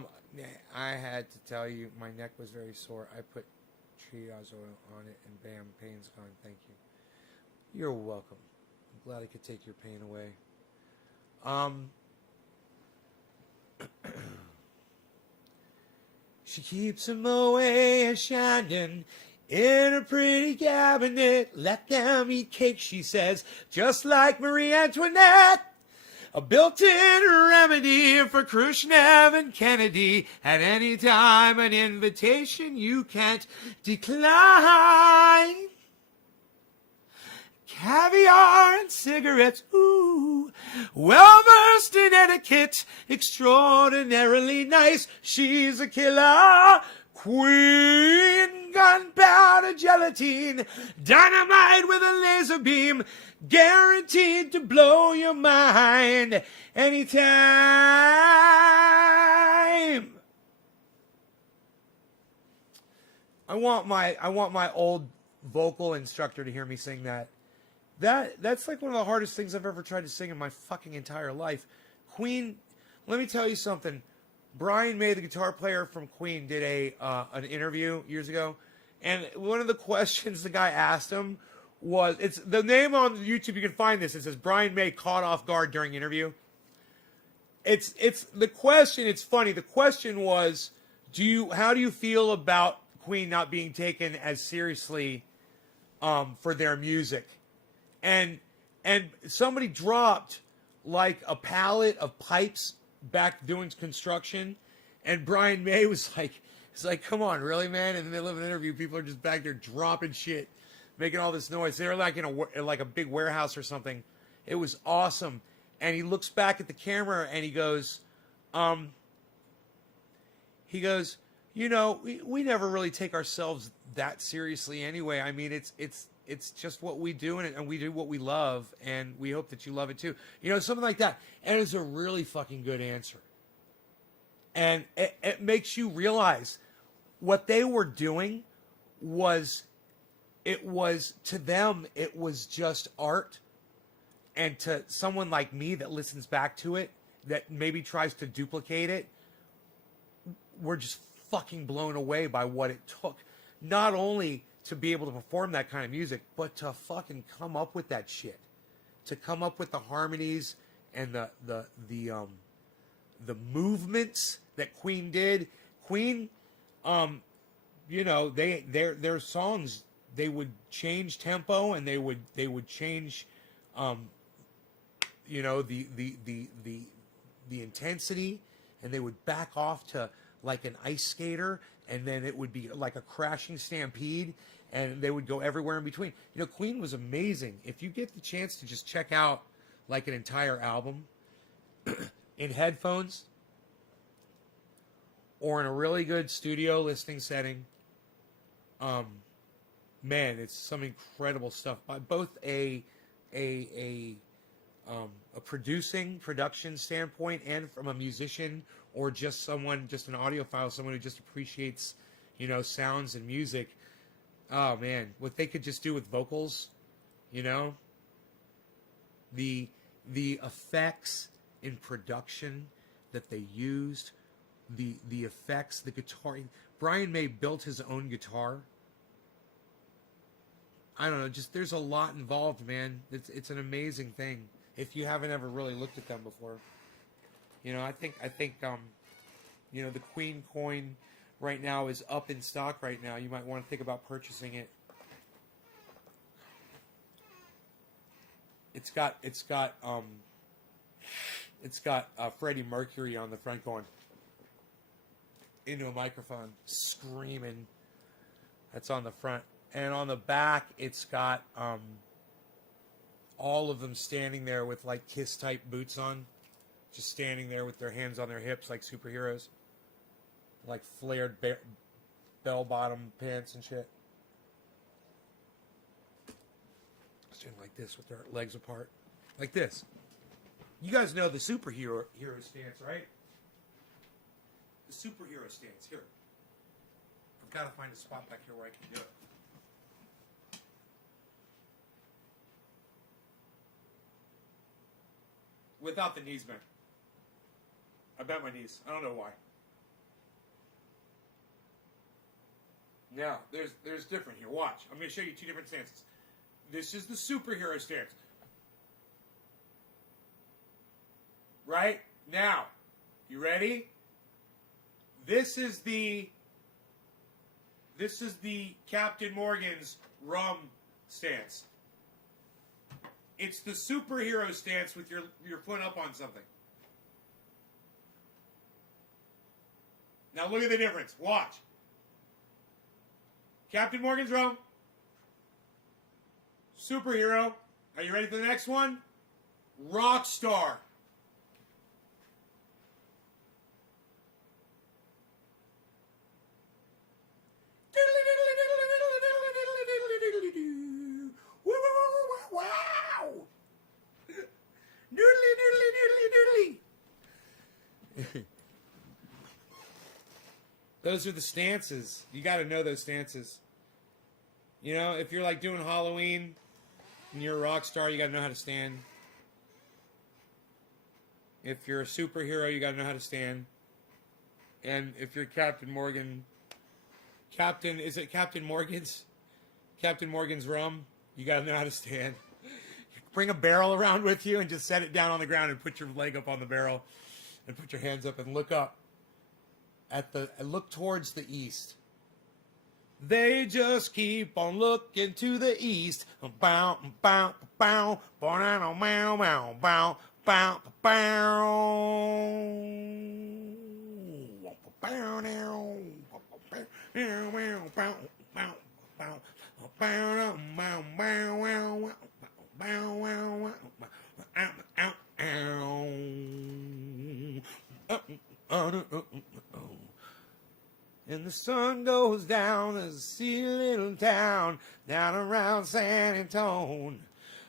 had to tell you, my neck was very sore. I put triage oil on it, and bam, pain's gone. Thank you. You're welcome. I'm glad I could take your pain away. She keeps them away shining in a pretty cabinet. Let them eat cake, she says, just like Marie Antoinette. A built-in remedy for Khrushchev and Kennedy. At any time, an invitation you can't decline. Caviar and cigarettes, ooh, well-versed in Connecticut, extraordinarily nice. She's a killer queen, gunpowder gelatine, dynamite with a laser beam, guaranteed to blow your mind anytime. I want my old vocal instructor to hear me sing that. That's like one of the hardest things I've ever tried to sing in my fucking entire life. Queen, let me tell you something. Brian May, the guitar player from Queen, did an interview years ago, and one of the questions the guy asked him was, it's the name on YouTube, you can find this. It says Brian May caught off guard during interview. It's the question. It's funny. The question was, how do you feel about Queen not being taken as seriously for their music? And somebody dropped like a pallet of pipes back doing construction, and Brian May was like, it's like, come on, really, man? In the middle of an interview, people are just back there dropping shit, making all this noise. They were like in a big warehouse or something. It was awesome. And he looks back at the camera and he goes, you know, we never really take ourselves that seriously anyway. I mean, it's just what we do, and we do what we love, and we hope that you love it too. You know, something like that. And it's a really fucking good answer. And it makes you realize what they were doing was to them, it was just art. And to someone like me that listens back to it, that maybe tries to duplicate it, we're just fucking blown away by what it took. Not only to be able to perform that kind of music, but to fucking come up with that shit. To come up with the harmonies and the movements that Queen did. Queen, you know, their songs, they would change tempo, and they would change you know, the intensity, and they would back off to like an ice skater, and then it would be like a crashing stampede, and they would go everywhere in between. You know, Queen was amazing. If you get the chance to just check out like an entire album in headphones or in a really good studio listening setting, man, it's some incredible stuff by both a production standpoint, and from a musician, or just an audiophile, someone who just appreciates, you know, sounds and music. Oh man, what they could just do with vocals, you know, the effects in production that they used, the effects, the guitar. Brian May built his own guitar. I don't know, just there's a lot involved, man. It's an amazing thing if you haven't ever really looked at them before. You know, I think you know, the Queen coin right now is up in stock right now. You might want to think about purchasing it. It's got Freddie Mercury on the front going into a microphone screaming. That's on the front. And on the back, it's got all of them standing there with like Kiss type boots on, just standing there with their hands on their hips like superheroes, like flared bell bottom pants and shit, standing like this with their legs apart, like this. You guys know the superhero stance, right? The superhero stance. Here, I've got to find a spot back here where I can do it. Without the knees bent. I bent my knees. I don't know why. Now, there's different here. Watch. I'm going to show you two different stances. This is the superhero stance. Right? Now, you ready? This is the Captain Morgan's rum stance. It's the superhero stance with your foot up on something. Now look at the difference. Watch. Captain Morgan's rum. Superhero. Are you ready for the next one? Rock star. Those are the stances. You got to know those stances. You know, if you're like doing Halloween and you're a rock star, you got to know how to stand. If you're a superhero, you got to know how to stand. And if you're Captain Morgan, is it Captain Morgan's? Captain Morgan's rum, you got to know how to stand. Bring a barrel around with you and just set it down on the ground and put your leg up on the barrel and put your hands up and look up and look towards the east. They just keep on looking to the east. Bow, bow, bow, bow, bow, bow, bow, bow, and the sun goes down, there's a silly little town down around San Antonio.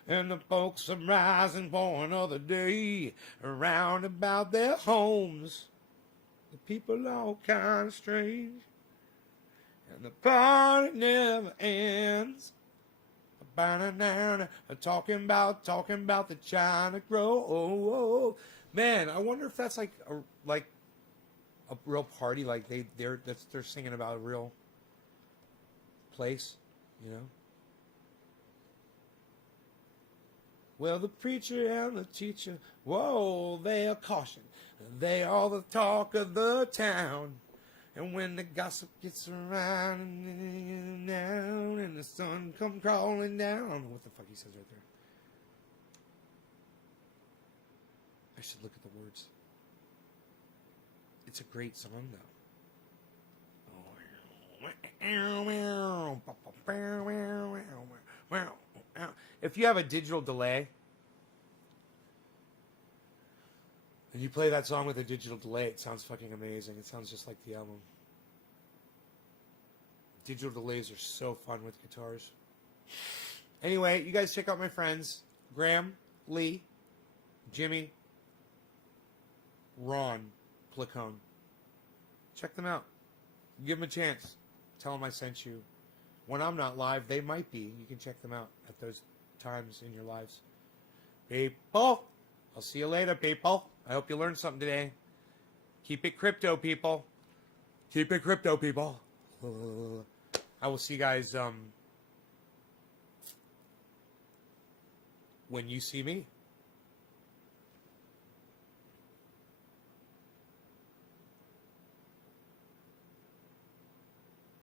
And the folks are rising for another day around about their homes. The people all kind of strange, and the party never ends. Talking about the China Grove. Man, I wonder if that's like a real party, like they're singing about a real place, you know. Well, the preacher and the teacher, whoa, they are caution. They are the talk of the town. And when the gossip gets around and the sun come crawling down, I don't know what the fuck he says right there. I should look at the words. It's a great song, though. If you have a digital delay and you play that song with a digital delay, it sounds fucking amazing. It sounds just like the album. Digital delays are so fun with guitars. Anyway, you guys check out my friends Graham, Lee, Jimmy, Ron Placone. Check them out. Give them a chance. Tell them I sent you. When I'm not live, they might be. You can check them out at those times in your lives. People, I'll see you later, people. I hope you learned something today. Keep it crypto, people. Keep it crypto, people. I will see you guys when you see me.